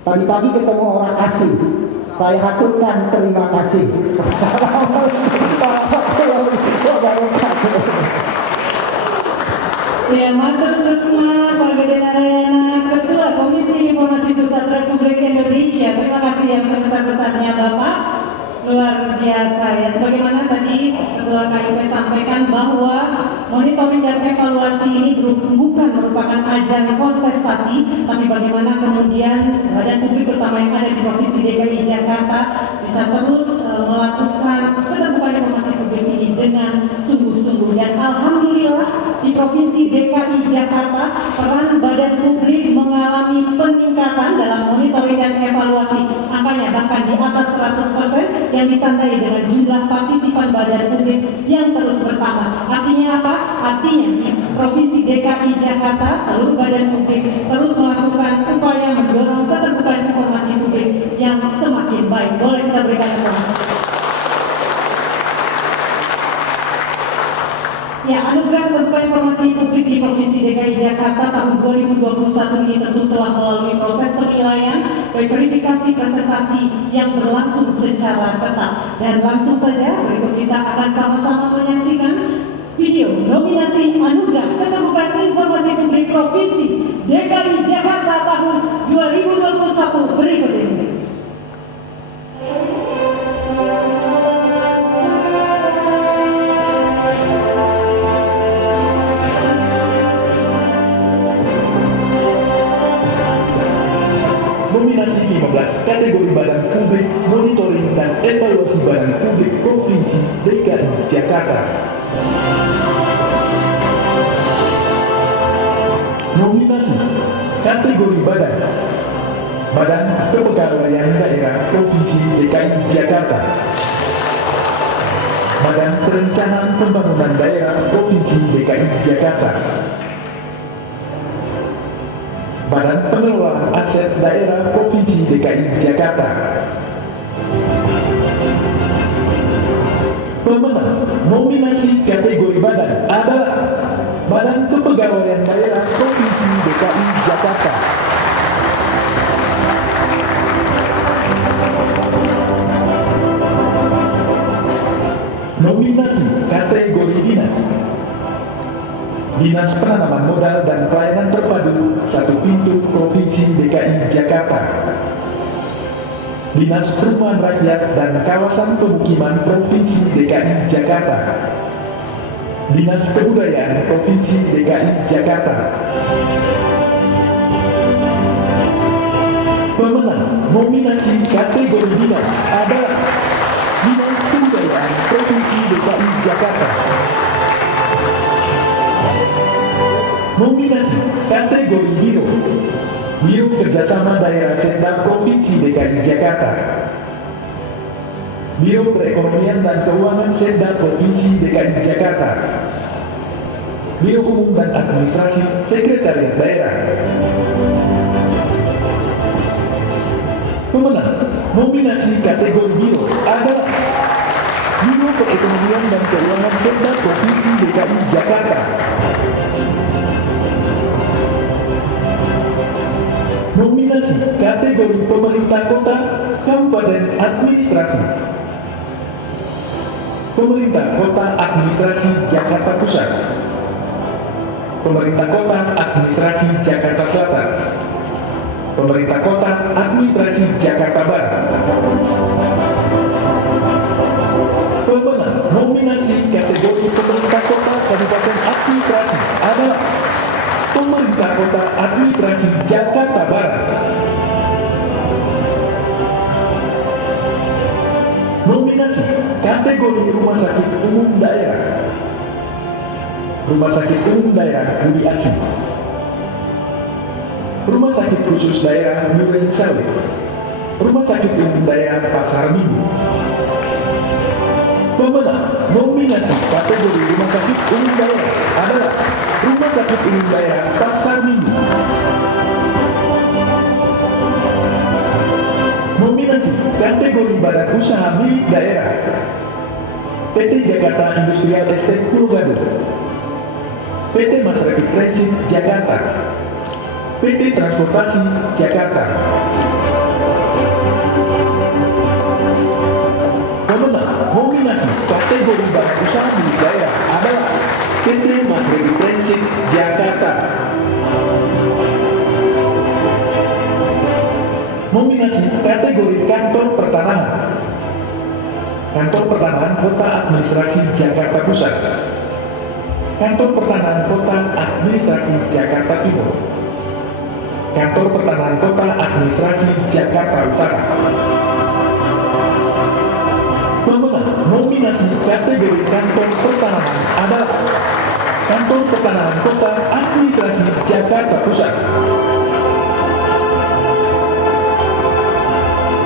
Tadi pagi ketemu orang asing, saya haturkan terima kasih. Ya, matur suksma Pak Gede Narayana, Ketua Komisi Informasi Pusat Republik Indonesia. Terima kasih yang sebesar-besarnya Bapak. Luar biasa ya. Sebagaimana tadi Ketua KIP sampaikan bahwa monitoring dan evaluasi ini bukan merupakan ajang kontestasi, tapi bagaimana kemudian badan publik terutama yang ada di Provinsi DKI Jakarta bisa terus melakukan keterbukaan informasi publik ini dengan sungguh-sungguh. Dan alhamdulillah di Provinsi DKI Jakarta peran badan publik mengalami peningkatan dalam monitoring dan evaluasi. Angkanya bahkan di atas 100% yang ditandai dengan jumlah partisipan badan publik yang terus bertambah. Artinya apa? Artinya di Provinsi DKI Jakarta seluruh badan publik terus melakukan upaya mendorong keterbukaan informasi publik yang semakin baik. Boleh kita berikan tepuk tangan. Ya, anugerah terbuka informasi publik di Provinsi DKI Jakarta tahun 2021 ini tentu telah melalui proses penilaian baik verifikasi presentasi yang berlangsung secara ketat. Dan langsung saja berikut kita akan sama-sama menyaksikan video nominasi anugerah keterbukaan informasi publik Provinsi DKI Jakarta tahun 2021 berikut ini. Nominasi 15 kategori badan publik monitoring dan evaluasi badan publik Provinsi DKI Jakarta. Nominasi kategori badan Kepegawaian Daerah Provinsi DKI Jakarta, Badan Perencanaan Pembangunan Daerah Provinsi DKI Jakarta, Badan Pengelolaan Aset Daerah Provinsi DKI Jakarta. Pemenang nominasi kategori badan adalah Badan Kepegawaian Daerah Provinsi DKI Jakarta. Nominasi kategori dinas Dinas Penanaman Modal dan Pelayanan Terpadu Satu Pintu Provinsi DKI Jakarta, Dinas Perumahan Rakyat dan Kawasan Pemukiman Provinsi DKI Jakarta, Dinas Kebudayaan Provinsi DKI Jakarta. Pemenang nominasi kategori dinas adalah Dinas Kebudayaan Provinsi DKI Jakarta. Nominasi kategori Biro Kerjasama Daerah Setda Provinsi DKI Jakarta, Biro Perekonomian dan Keuangan Setda Provinsi DKI Jakarta, Biro Umum dan Administrasi Sekretariat Daerah. Pemenang nominasi kategori Biro adalah Biro Perekonomian dan Keuangan Setda Provinsi DKI Jakarta. Nominasi kategori Pemerintah Kota Kabupaten Administrasi, Pemerintah Kota Administrasi Jakarta Pusat, Pemerintah Kota Administrasi Jakarta Selatan, Pemerintah Kota Administrasi Jakarta Barat. Pemenang nominasi kategori Pemerintah Kota Kabupaten Administrasi adalah Pemerintah Kota Administrasi Jakarta Barat. Nominasi kategori Rumah Sakit Umum Daerah, Rumah Sakit Umum Daerah Budi Asih, Rumah Sakit Khusus Daerah Duren Sawit, Rumah Sakit Umum Daerah Pasar Minggu. Pemenang nominasi kategori Rumah Sakit Umum Daerah adalah Rumah Sakit Umum Daerah Pasar Minggu. Nominasi kategori Badan Usaha Milik Daerah PT Jakarta Industrial Estate Pulau Gadung, PT Masyarakat Transit Jakarta, PT Transportasi Jakarta. Pemenang nominasi kategori Badan Usaha Milik Daerah adalah PT Masyarakat Transit Jakarta. Nominasi kategori Kantor Pertanahan, Kantor Pertanahan Kota Administrasi Jakarta Pusat, Kantor Pertanahan Kota Administrasi Jakarta Timur, Kantor Pertanahan Kota Administrasi Jakarta Utara. Pemenang nominasi kategori Kantor Pertanahan adalah Kantor Pertanahan Kota Administrasi Jakarta Pusat.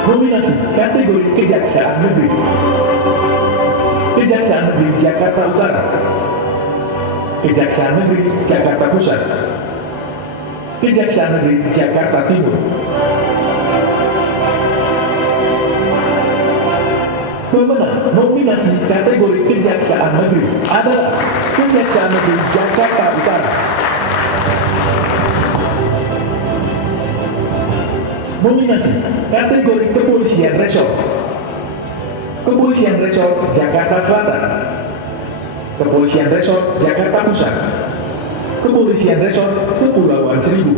Nominasi kategori Kejaksaan Negeri, Kejaksaan Negeri Jakarta Utara, Kejaksaan Negeri Jakarta Pusat, Kejaksaan Negeri Jakarta Timur. Pemenang nominasi kategori Kejaksaan Negeri adalah Kejaksaan Negeri Jakarta Utara. Nominasi kategori Kepolisian Resort, Kepolisian Resort Jakarta Selatan, Kepolisian Resort Jakarta Pusat, Kepolisian Resort Kepulauan Seribu.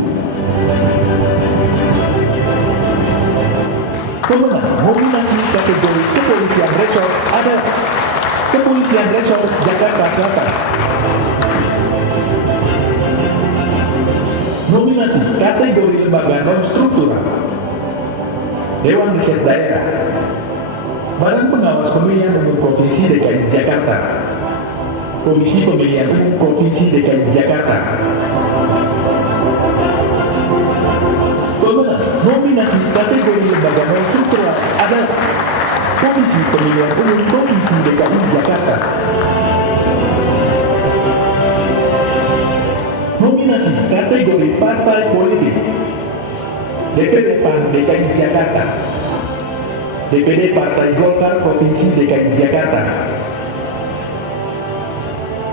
Pemenang nominasi kategori Kepolisian Resort adalah Kepolisian Resort Jakarta Selatan. Nominasi kategori Lembaga Non-Struktural, Dewan Riset Daerah, Badan Pengawas Pemilihan Umum Provinsi DKI Jakarta, Komisi Pemilihan Umum Provinsi DKI Jakarta. Pemenang nominasi kategori Lembaga Non-Struktural adalah Komisi Pemilihan Umum Provinsi DKI Jakarta. Nominasi kategori Partai Politik, DPD PAN DKI Jakarta, DPD Partai Golkar Provinsi DKI Jakarta,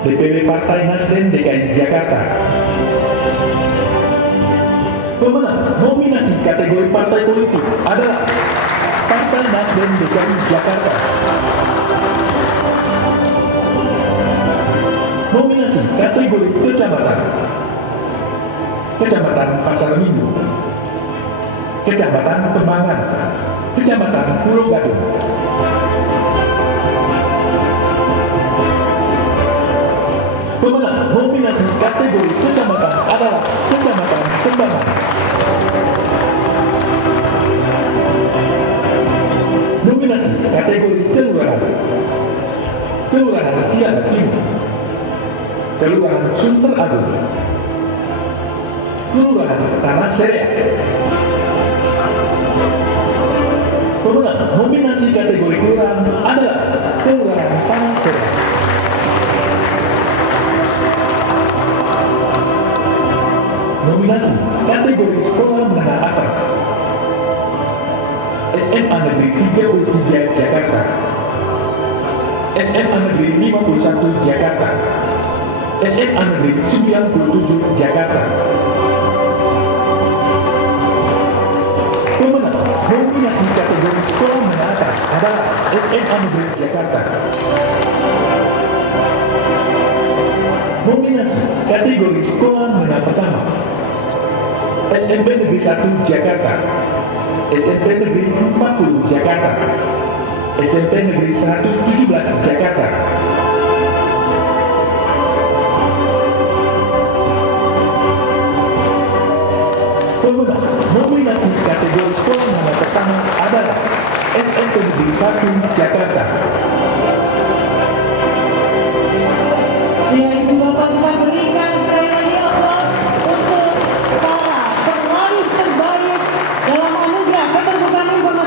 DPW Partai Nasdem DKI Jakarta. Pemenang nominasi kategori Partai Politik adalah Partai Nasdem DKI Jakarta. Nominasi kategori Kecamatan, Kecamatan Pasar Minggu, Kecamatan Kembangan, Kecamatan Pulau Gadung. Pemenang nominasi kategori Kecamatan adalah Kecamatan Kembangan. Nominasi kategori Kelurahan, Kelurahan Tiada Timur, Kelurahan Sunter Agung, Kelurahan Tanah Sereak. Pemenang nominasi kategori kelurahan adalah Kelurahan Tanah Sereak. Nominasi kategori Sekolah Menengah Atas, SMA Negeri 33 Jakarta, SMA Negeri 51 Jakarta, SMA Negeri 97 Jakarta. Pemenang nominasi kategori Sekolah Menengah Atas adalah SMA Negeri Jakarta. Nominasi kategori Sekolah Menengah Pertama, SMP Negeri 1 Jakarta, SMP Negeri 40 Jakarta, SMP Negeri 117 Jakarta. Pemenang nominasi kategori Sekolah Menengah Pertama adalah SMP Negeri 1 Jakarta. Ya, Ibu Bapak, kita berikan sekali lagi aplaus untuk para peraih terbaik dalam anugerah keterbukaan informasi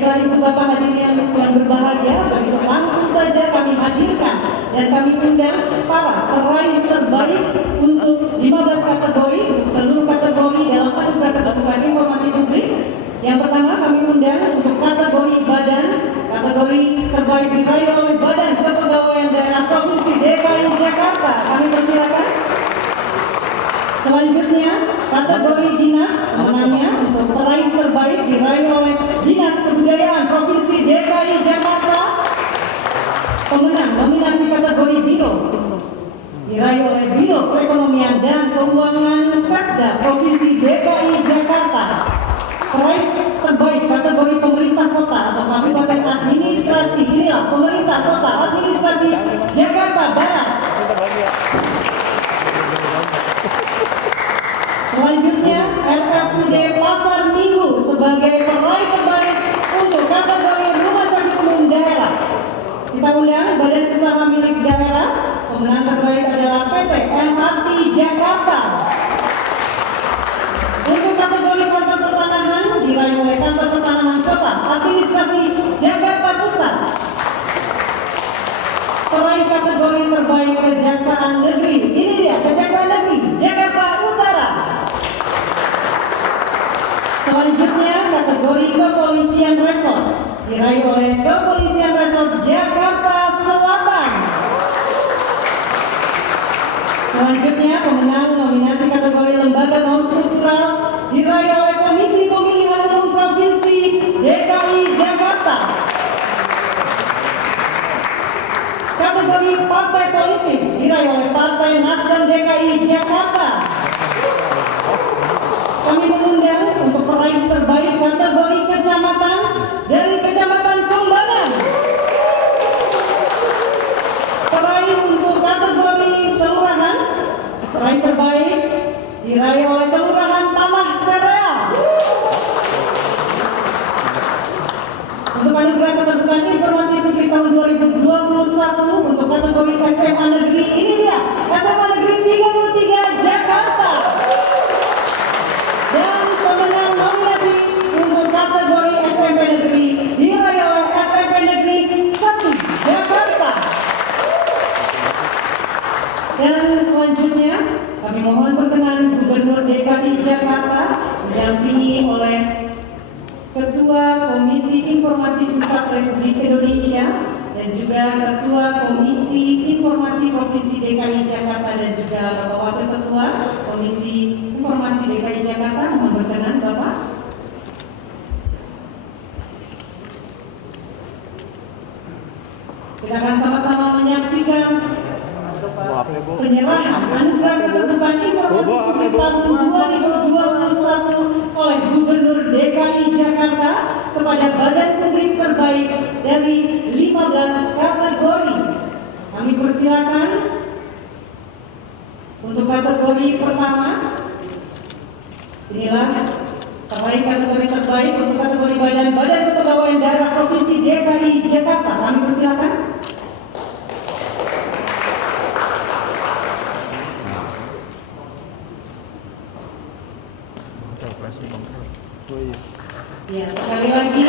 Baiklah Ibu Bapak hadirin yang berbahagia, begitu langsung saja kami hadirkan dan kami undang para peraih terbaik untuk 15 kategori, untuk seluruh kategori dalam anugerah keterbukaan informasi publik. Yang pertama kami undang untuk kategori badan, kategori terbaik diraih oleh Badan Kepegawaian Daerah Provinsi DKI Jakarta. Kami persilakan. Selanjutnya, kategori dinas, pemenangnya untuk peraih terbaik diraih oleh Dinas Kebudayaan Provinsi DKI Jakarta. Pemenang nominasi kategori biro diraih oleh Biro Perekonomian dan Keuangan Sekda Provinsi DKI Jakarta. Peraih terbaik kategori pemerintah kota atau kabupaten administrasi, inilah pemerintah kota administrasi Jakarta Barat. Selanjutnya, RSUD Pasar Minggu sebagai peraih terbaik untuk kategori rumah sakit umum daerah. Kita undang badan usaha milik daerah. Pemenang terbaik adalah PT MRT Jakarta. Untuk kategori kantor pertanahan diraih oleh Kantor Pertanahan Kota Administrasi Jakarta Pusat. Peraih kategori terbaik Kejaksaan Negeri, ini dia Kejaksaan Negeri Jakarta Utara. Selanjutnya kategori Kepolisian Resort diraih oleh Kepolisian Resort Jakarta Selatan. Selanjutnya pemenang nominasi kategori lembaga non struktural diraih oleh Komisi Pemilihan Umum Provinsi DKI Jakarta. Kategori partai politik diraih oleh Partai Nasdem DKI Jakarta. Kami mengundang untuk peraih terbaik kategori kecamatan dari Kecamatan Kembangan. Peraih untuk kategori kelurahan, peraih terbaik diraih oleh Kelurahan Tanah Sereal. Untuk anugerah keterbukaan informasi publik tahun 2021 untuk kategori SMA Negeri, ini dia SMA Negeri 33 Jakarta. Dan pemenang nominasi untuk kategori SMP Negeri diraih oleh SMP Negeri 1 Jakarta. Dan selanjutnya kami mohon perkenan Gubernur DKI Jakarta didampingi oleh Ketua Komisi Informasi Pusat Republik Indonesia dan juga Ketua Komisi Informasi Provinsi DKI Jakarta dan juga Bapak Wakil Ketua Komisi Informasi DKI Jakarta. Mohon berkenan Bapak. Kita akan sama-sama menyaksikan penyerahan anugerah keterbukaan informasi publik tahun 2021 oleh Gubernur DKI Jakarta kepada badan publik terbaik dari 15 kategori. Kami persilakan untuk kategori pertama. Inilah terbaik kategori terbaik untuk kategori Badan Kepegawaian Daerah Provinsi DKI Jakarta. Kami persilakan. Ya, sekali lagi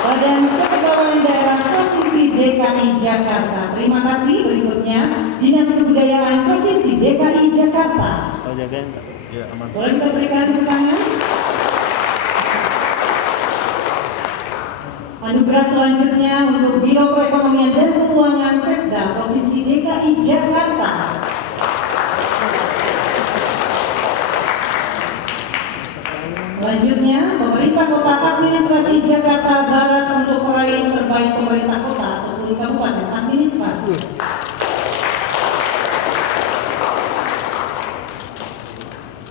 Badan Kepegawaian Daerah Provinsi DKI Jakarta. Terima kasih. Berikutnya Dinas Kebudayaan Provinsi DKI Jakarta. Boleh kita berikan tepuk tangan. Anugerah selanjutnya untuk Biro Perekonomian dan Keuangan Sekda Provinsi DKI Jakarta. Selanjutnya, Pemerintah Kota Administrasi Jakarta Barat untuk peraih terbaik pemerintah kota ataupun kabupaten administrasi.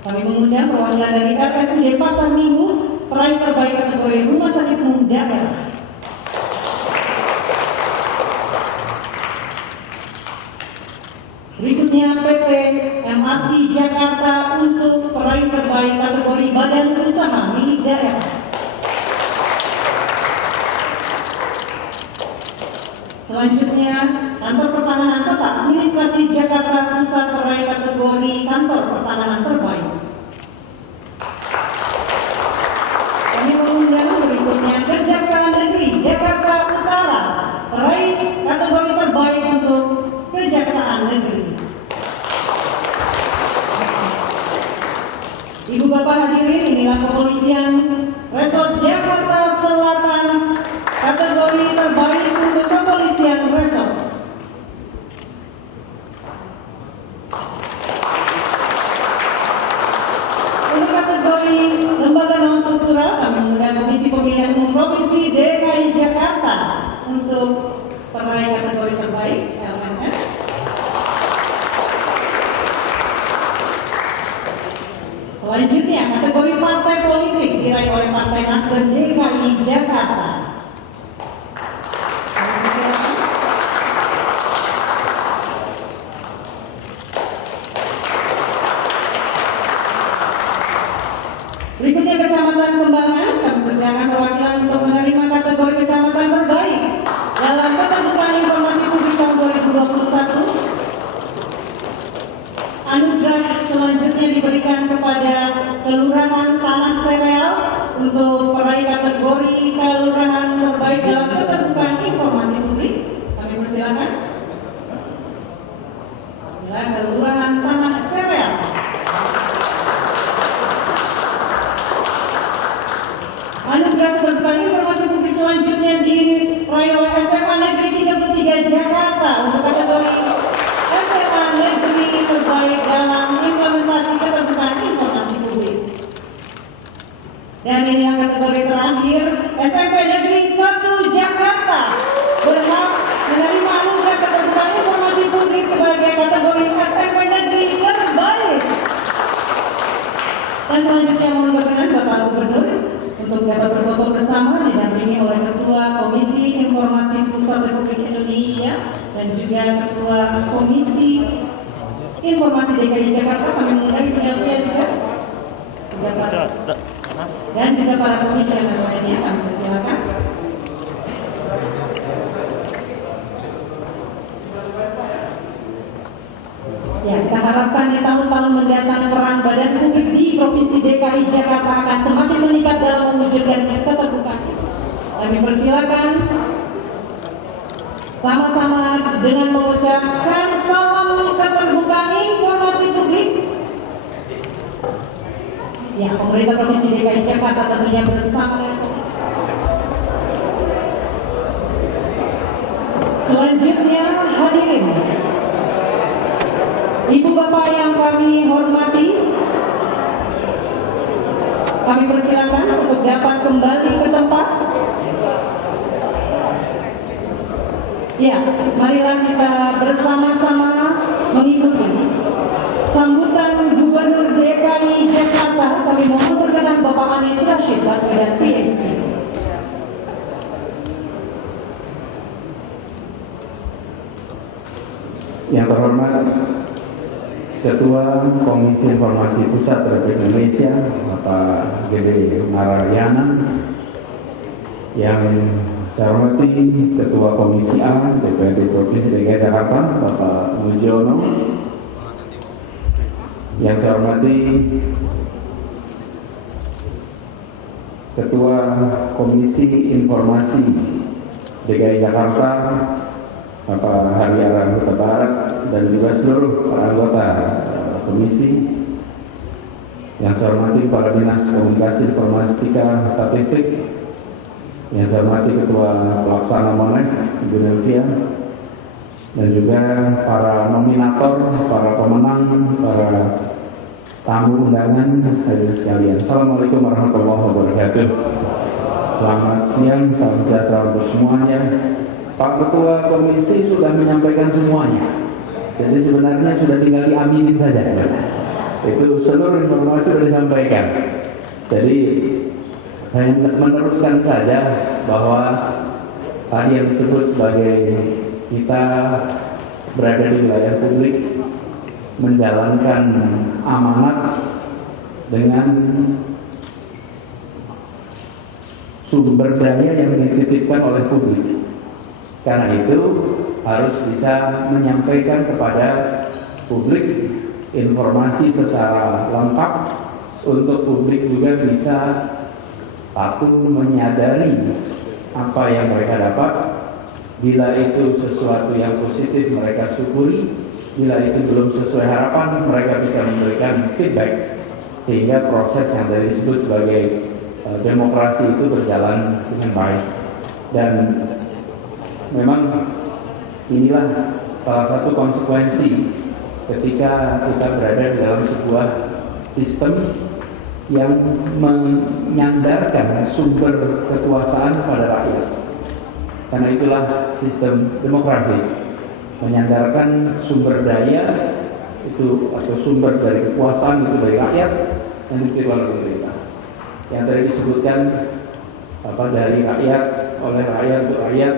Kami mengundang perwakilan dari RSUD Pasar Minggu, peraih terbaik kategori rumah sakit umum daerah. Berikutnya PT MRT Jakarta untuk peraih terbaik kategori badan usaha milik daerah. Selanjutnya, Kantor Pertanahan Kota Administrasi Jakarta Pusat peraih kategori kantor pertanahan terbaik. Kami mengundang berikutnya Ibu Bapak hadirin, inilah kepolisian Resort Jakarta Selatan kategori terbaik untuk kepolisian resort. Untuk kategori lembaga non struktural, kami mengundang Komisi Pemilihan Umum Provinsi DKI Jakarta untuk peraih kategori terbaik LMS. Selanjutnya, kategori partai politik diraih oleh Partai Nasdem DKI Jakarta. Berikutnya Kecamatan Kembangan, kami persilakan perwakilan untuk menerima kategori Kecamatan terbaik dalam keterbukaan informasi publik tahun 2021. Anugerah selanjutnya diberikan kepada Kelurahan Tanah Sereal untuk peraih kategori Kelurahan terbaik dalam keterbukaan informasi publik. Kami persilakan. Kelurahan Tanah Sereal. Anugerah keterbukaan informasi publik selanjutnya diraih oleh SMA Negeri 33 Jakarta untuk kategori SMA Negeri terbaik dalam implementasi keterbukaan informasi publik. Dan ini yang kategori terakhir, SMP Negeri 1 Jakarta berhak menerima anugerah keterbukaan informasi publik sebagai kategori SMP Negeri terbaik. Dan selanjutnya mohon berkenan Bapak Gubernur untuk dapat berfoto bersama didampingi oleh Ketua Komisi Informasi Pusat Republik Indonesia dan juga Ketua Komisi Informasi DKI Jakarta. Kami mengundang Ibu Delvia juga dan juga para komisioner lainnya. Kami persilakan. Ya, kita harapkan di tahun-tahun mendatang peran badan publik di Provinsi DKI Jakarta akan semakin meningkat dalam mewujudkan keterbukaan. Kami persilakan sama-sama dengan mengucapkan salam keterbukaan informasi publik. Ya, pemerintah Provinsi DKI Jakarta tentunya bersama. Selanjutnya hadirin, Ibu Bapak yang kami hormati, kami persilakan untuk dapat kembali ke tempat. Ya, marilah kita bersama-sama mengikuti sambutan Gubernur DKI Jakarta. Kami mohon berkenan Bapak Anies Rashid Baswedan PhD. Yang terhormat Ketua Komisi Informasi Pusat Republik Indonesia Bapak Gede Narayana, yang saya hormati Ketua Komisi A DPRD Provinsi DKI Jakarta Bapak Mujiono, yang saya hormati Ketua Komisi Informasi DKI Jakarta Bapak Hari Huta Barat, dan juga seluruh para anggota komisi. Yang saya hormati Kepala Dinas Komunikasi Informatika Statistik, yang saya hormati Ketua Pelaksana Monek Ibu Delvia, dan juga para nominator, para pemenang, para tamu undangan, hadirin sekalian. Assalamualaikum warahmatullahi wabarakatuh. Selamat siang, salam sejahtera untuk semuanya. Pak Ketua Komisi sudah menyampaikan semuanya, jadi sebenarnya sudah tinggal diaminin saja. Itu seluruh informasi sudah disampaikan. Jadi hanya meneruskan saja bahwa tadi yang disebut sebagai kita berada di wilayah publik, menjalankan amanat dengan sumber daya yang dititipkan oleh publik. Karena itu harus bisa menyampaikan kepada publik informasi secara lengkap untuk publik juga bisa patuh menyadari apa yang mereka dapat. Bila itu sesuatu yang positif mereka syukuri, bila itu belum sesuai harapan mereka bisa memberikan feedback sehingga proses yang tadi disebut sebagai demokrasi itu berjalan dengan baik. Dan memang inilah salah satu konsekuensi ketika kita berada di dalam sebuah sistem yang menyandarkan sumber kekuasaan pada rakyat. Karena itulah sistem demokrasi, menyandarkan sumber daya itu atau sumber dari kekuasaan itu dari rakyat dan itu oleh pemerintah. Yang tadi disebutkan dari rakyat, oleh rakyat untuk rakyat,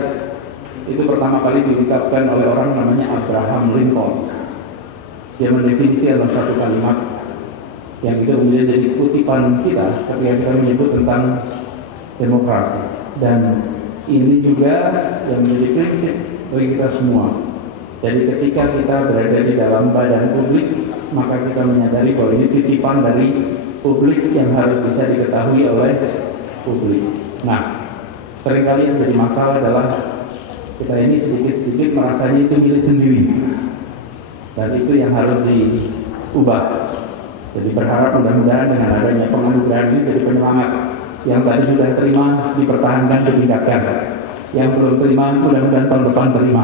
itu pertama kali diungkapkan oleh orang namanya Abraham Lincoln. Dia mendefinisi dalam satu kalimat yang itu kemudian jadi kutipan kita ketika kita menyebut tentang demokrasi. Dan ini juga yang menjadi prinsip bagi kita semua. Jadi ketika kita berada di dalam badan publik, maka kita menyadari bahwa ini titipan dari publik yang harus bisa diketahui oleh publik. Nah, seringkali yang jadi masalah adalah kita ini sedikit-sedikit merasanya itu milik sendiri. Dan itu yang harus diubah. Jadi berharap mudah-mudahan dengan adanya penganugerahan ini jadi penyemangat. Yang tadi sudah terima dipertahankan, ditingkatkan. Yang belum terima mudah-mudahan tahun depan terima.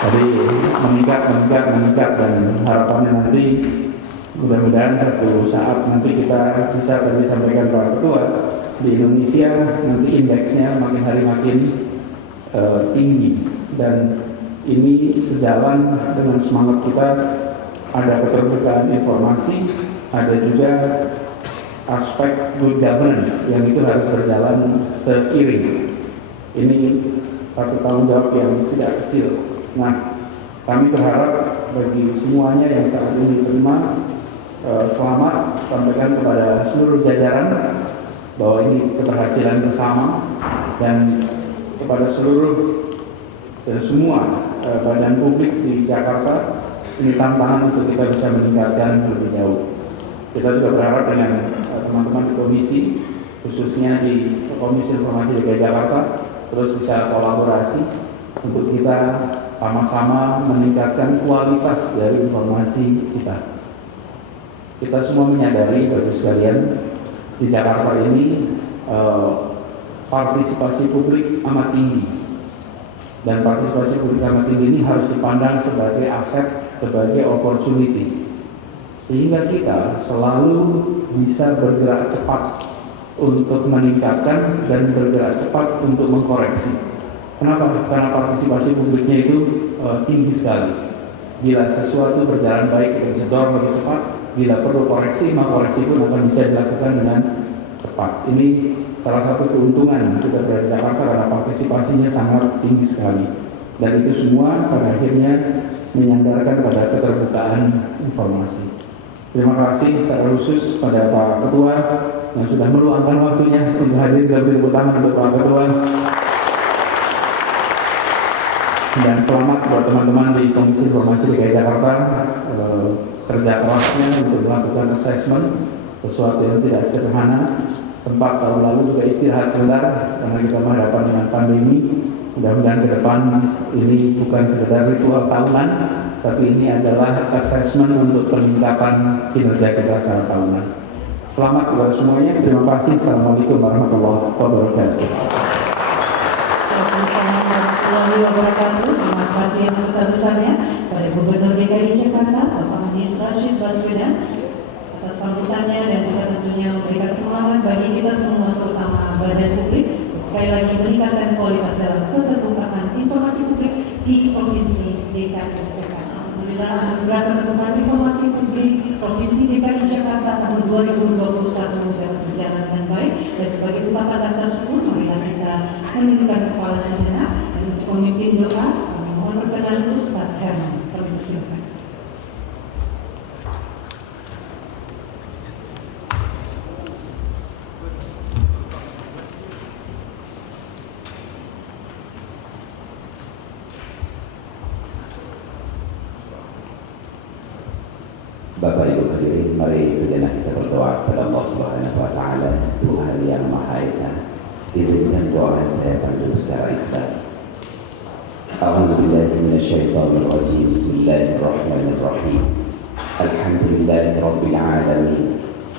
Jadi meningkat dan harapannya nanti mudah-mudahan satu saat nanti kita bisa tadi sampaikan Pak Ketua, di Indonesia nanti indeksnya makin hari makin tinggi. Dan ini sejalan dengan semangat kita, ada keterbukaan informasi, ada juga aspek good governance yang itu harus berjalan seiring. Ini satu tanggung jawab yang tidak kecil. Nah, kami berharap bagi semuanya yang saat ini diterima, selamat sampaikan kepada seluruh jajaran bahwa ini keberhasilan bersama, dan kepada seluruh dan semua badan publik di Jakarta, ini tantangan untuk kita bisa meningkatkan lebih jauh. Kita juga berharap dengan teman-teman di komisi, khususnya di Komisi Informasi DKI Jakarta, terus bisa kolaborasi untuk kita sama-sama meningkatkan kualitas dari informasi kita. Kita semua menyadari, Bapak sekalian, di Jakarta ini partisipasi publik amat tinggi. Dan partisipasi publik amat tinggi ini harus dipandang sebagai aset, sebagai opportunity. Sehingga kita selalu bisa bergerak cepat untuk meningkatkan dan bergerak cepat untuk mengkoreksi. Kenapa? Karena partisipasi publiknya itu tinggi sekali. Bila sesuatu berjalan baik, kita bisa dorong lebih cepat. Bila perlu koreksi, maka koreksi pun akan bisa dilakukan dengan cepat. Ini salah satu keuntungan kita berada di Jakarta karena partisipasinya sangat tinggi sekali. Dan itu semua pada akhirnya menyandarkan pada keterbukaan informasi. Terima kasih secara khusus pada Pak Ketua yang sudah meluangkan waktunya untuk hadir dalam tepuk tangan untuk Pak Ketua. Dan selamat buat teman-teman di Komisi Informasi DKI Jakarta, kerja kerasnya untuk melakukan assessment, sesuatu yang tidak sederhana. Tempat tahun lalu juga istirahat sebentar karena kita menghadapan dengan pandemi. Mudah-mudahan ke depan ini bukan sekedar ritual tahunan, tapi ini adalah assessment untuk peningkatan kinerja kita secara tahunan. Selamat kepada semuanya. Terima kasih. Assalamualaikum warahmatullahi wabarakatuh. Terima kasih yang sebesar-besarnya pada Gubernur DKI Jakarta, Bapak Anies Rashid Baswedan, atas sambutannya dan juga tentunya memberikan semangat bagi kita semua, terutama badan publik, sekali lagi meningkatkan kualitas dalam keterbukaan informasi publik di Provinsi DKI Jakarta. Alhamdulillah, anugerah keterbukaan informasi publik Provinsi DKI Jakarta tahun 2021 sudah berjalan dengan baik, dan sebagai ungkapan rasa syukur, marilah kita menundukkan kepala sejenak dan memimpin doa. Mohon berkenan Ustaz Herman. Kami persilakan. Bapak Ibu hadirin, mari sejenak kita berdoa kepada Allah Subhanahu wa taala, Tuhan yang Maha Esa. Izinkan doa saya panjang secara Islam. A'udzubillahi minasyaitonir rajim. Bismillahirrahmanirrahim. Alhamdulillah Rabbil Alamin.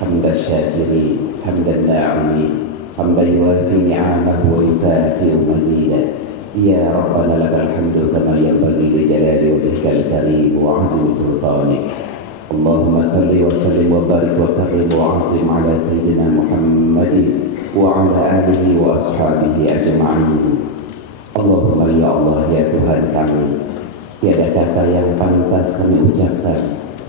Hamdan syakirin, hamdan na'imin, hamdan yuwafi ni'amahu wa yukafi'u mazidah. Ya Rabbana lakal hamdu kama yanbaghi li jalali wajhikal karim wa 'azimi sultanik. Allahumma salli wa sallim wa barik wa karrim wa 'azim ala sayyidina Muhammadin wa ala alihi wa ashabihi ajma'in. Allahumma ya Allah ya Tuhan kami, tiada kata yang pantas kami ucapkan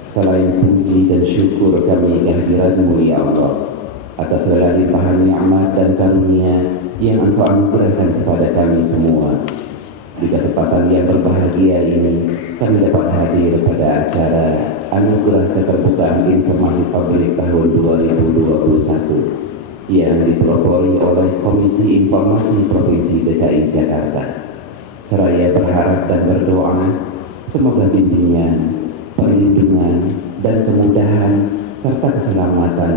selain puji dan syukur kami kehadirat-Mu ya Allah, atas segala limpahan nikmat dan karunia yang Engkau anugerahkan kepada kami semua. Di kesempatan yang berbahagia ini, kami dapat hadir pada acara Anugerah Keterbukaan Informasi Publik tahun 2021 yang dipropori oleh Komisi Informasi Provinsi DKI Jakarta. Seraya berharap dan berdoa, semoga bimbingan, perlindungan, dan kemudahan serta keselamatan,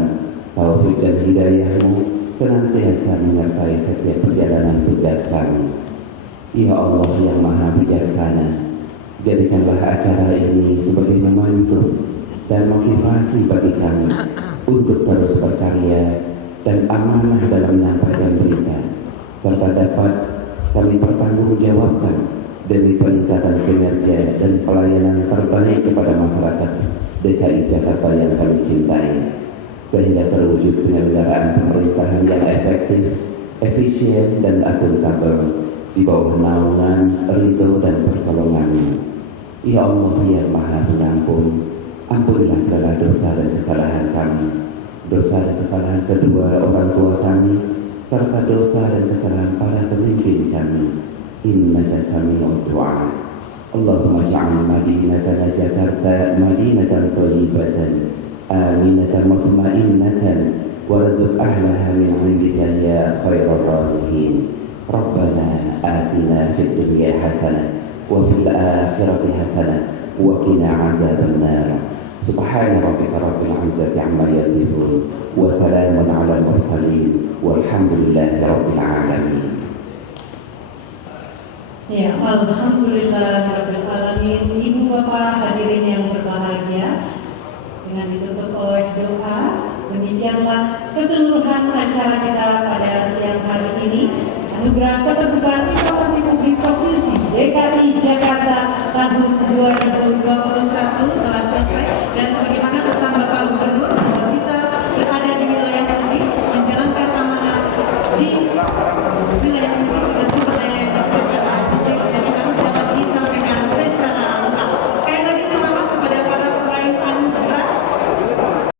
taufik dan hidayah-Mu senantiasa menyertai setiap perjalanan tugas kami. Ya Allah yang Maha Bijaksana, jadikanlah acara ini sebagai momentum dan motivasi bagi kami untuk terus berkarya dan amanah dalam menyampaikan berita, serta dapat kami pertanggungjawabkan demi peningkatan kinerja dan pelayanan terbaik kepada masyarakat DKI Jakarta yang kami cintai, sehingga terwujud penyelenggaraan pemerintahan yang efektif, efisien, dan akuntabel di bawah naungan ridho dan pertolongan-Mu. Ya Allah yang Maha Pengampun, ampunilah segala dosa dan kesalahan kami, dosa dan kesalahan kedua orang tua kami, serta dosa dan kesalahan para pemimpin kami. Innaka sami'ud du'a. Allahumma ja'al madinatana Jakarta madinatan thayyibatan aminatan mutmainnatan warzuq ahlaha min 'indika ya khairar raziqin. Rabbana atina fid dunya hasanah wa fil akhirati hasanah wa qina 'adzabannar. Subhana rabbika rabbil 'izzati 'amma yasifun wa salamun 'alal mursalin walhamdulillahi rabbil alamin. Ya, alhamdulillahirabbil alamin. Ibu bapak hadirin yang berbahagia, dengan ditutup oleh doa, demikianlah keseluruhan acara kita pada siang hari ini. Anugerah Keterbukaan Informasi Publik Provinsi DKI Jakarta tahun 2021 telah selesai, dan sebagaimana